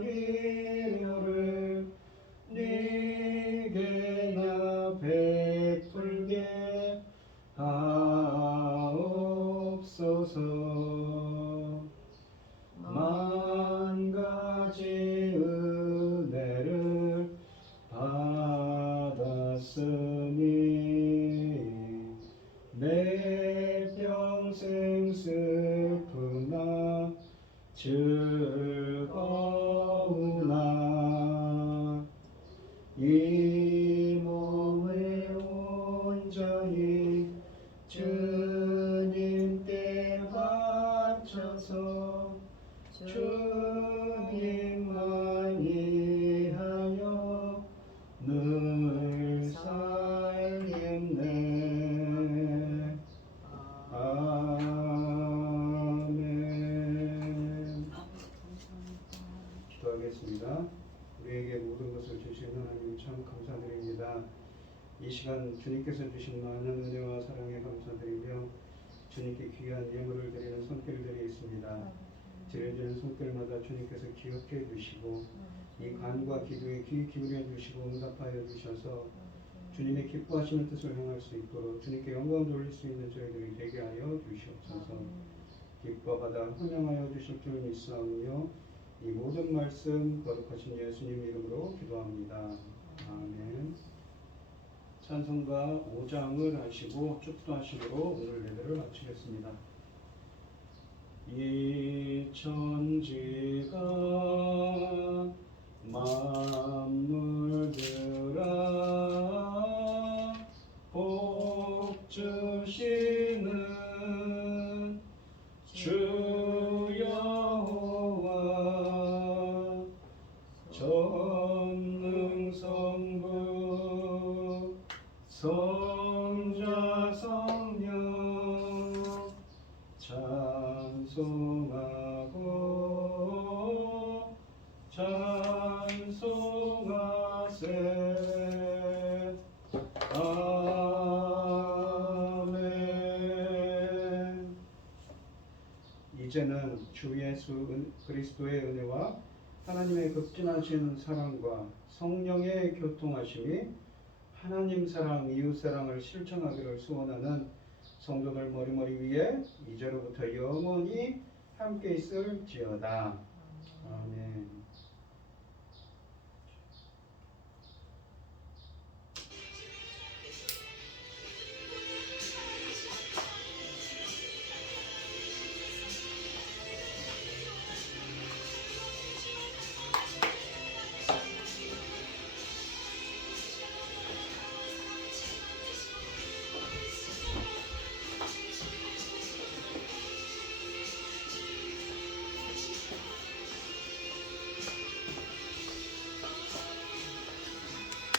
위로를 네게 나 베풀게 하옵소서 만 가지 은혜를 받았으니 내 평생 슬프나 즐거우나 이 몸을 온전히 주님께 바쳐서 주님만 위하여 늘 살겠네. 아멘. 기도하겠습니다. 우리에게 모든 것을 주신 하나님 참 감사드립니다. 이 시간 주님께서 주신 많은 은혜와 사랑에 감사드리며 주님께 귀한 예물을 드리는 손길을 드리겠습니다. 드려지는 손길마다 주님께서 기억해 주시고 이 간과 기도에 귀 기울여 주시고 응답하여 주셔서 주님의 기뻐하시는 뜻을 행할 수 있도록 주님께 영광 돌릴 수 있는 저희들이 되게 하여 주시옵소서. 기뻐받아 헌양하여 주실 줄 믿사오며 이 모든 말씀 거룩하신 예수님 이름으로 기도합니다. 아멘. 찬송가 5장을 하시고 축도하심으로 오늘 예배를 마치겠습니다. 이 천지가 만물들아 복 주시는 주 여호와 전능성부 성자 성령 찬송하고 찬송하세. 아멘. 이제는 주 예수 그리스도의 은혜와 하나님의 극진하신 사랑과 성령의 교통하심이 하나님 사랑, 이웃 사랑을 실천하기를 소원하는 성도들 머리머리 위에 이제로부터 영원히 함께 있을지어다. 아멘.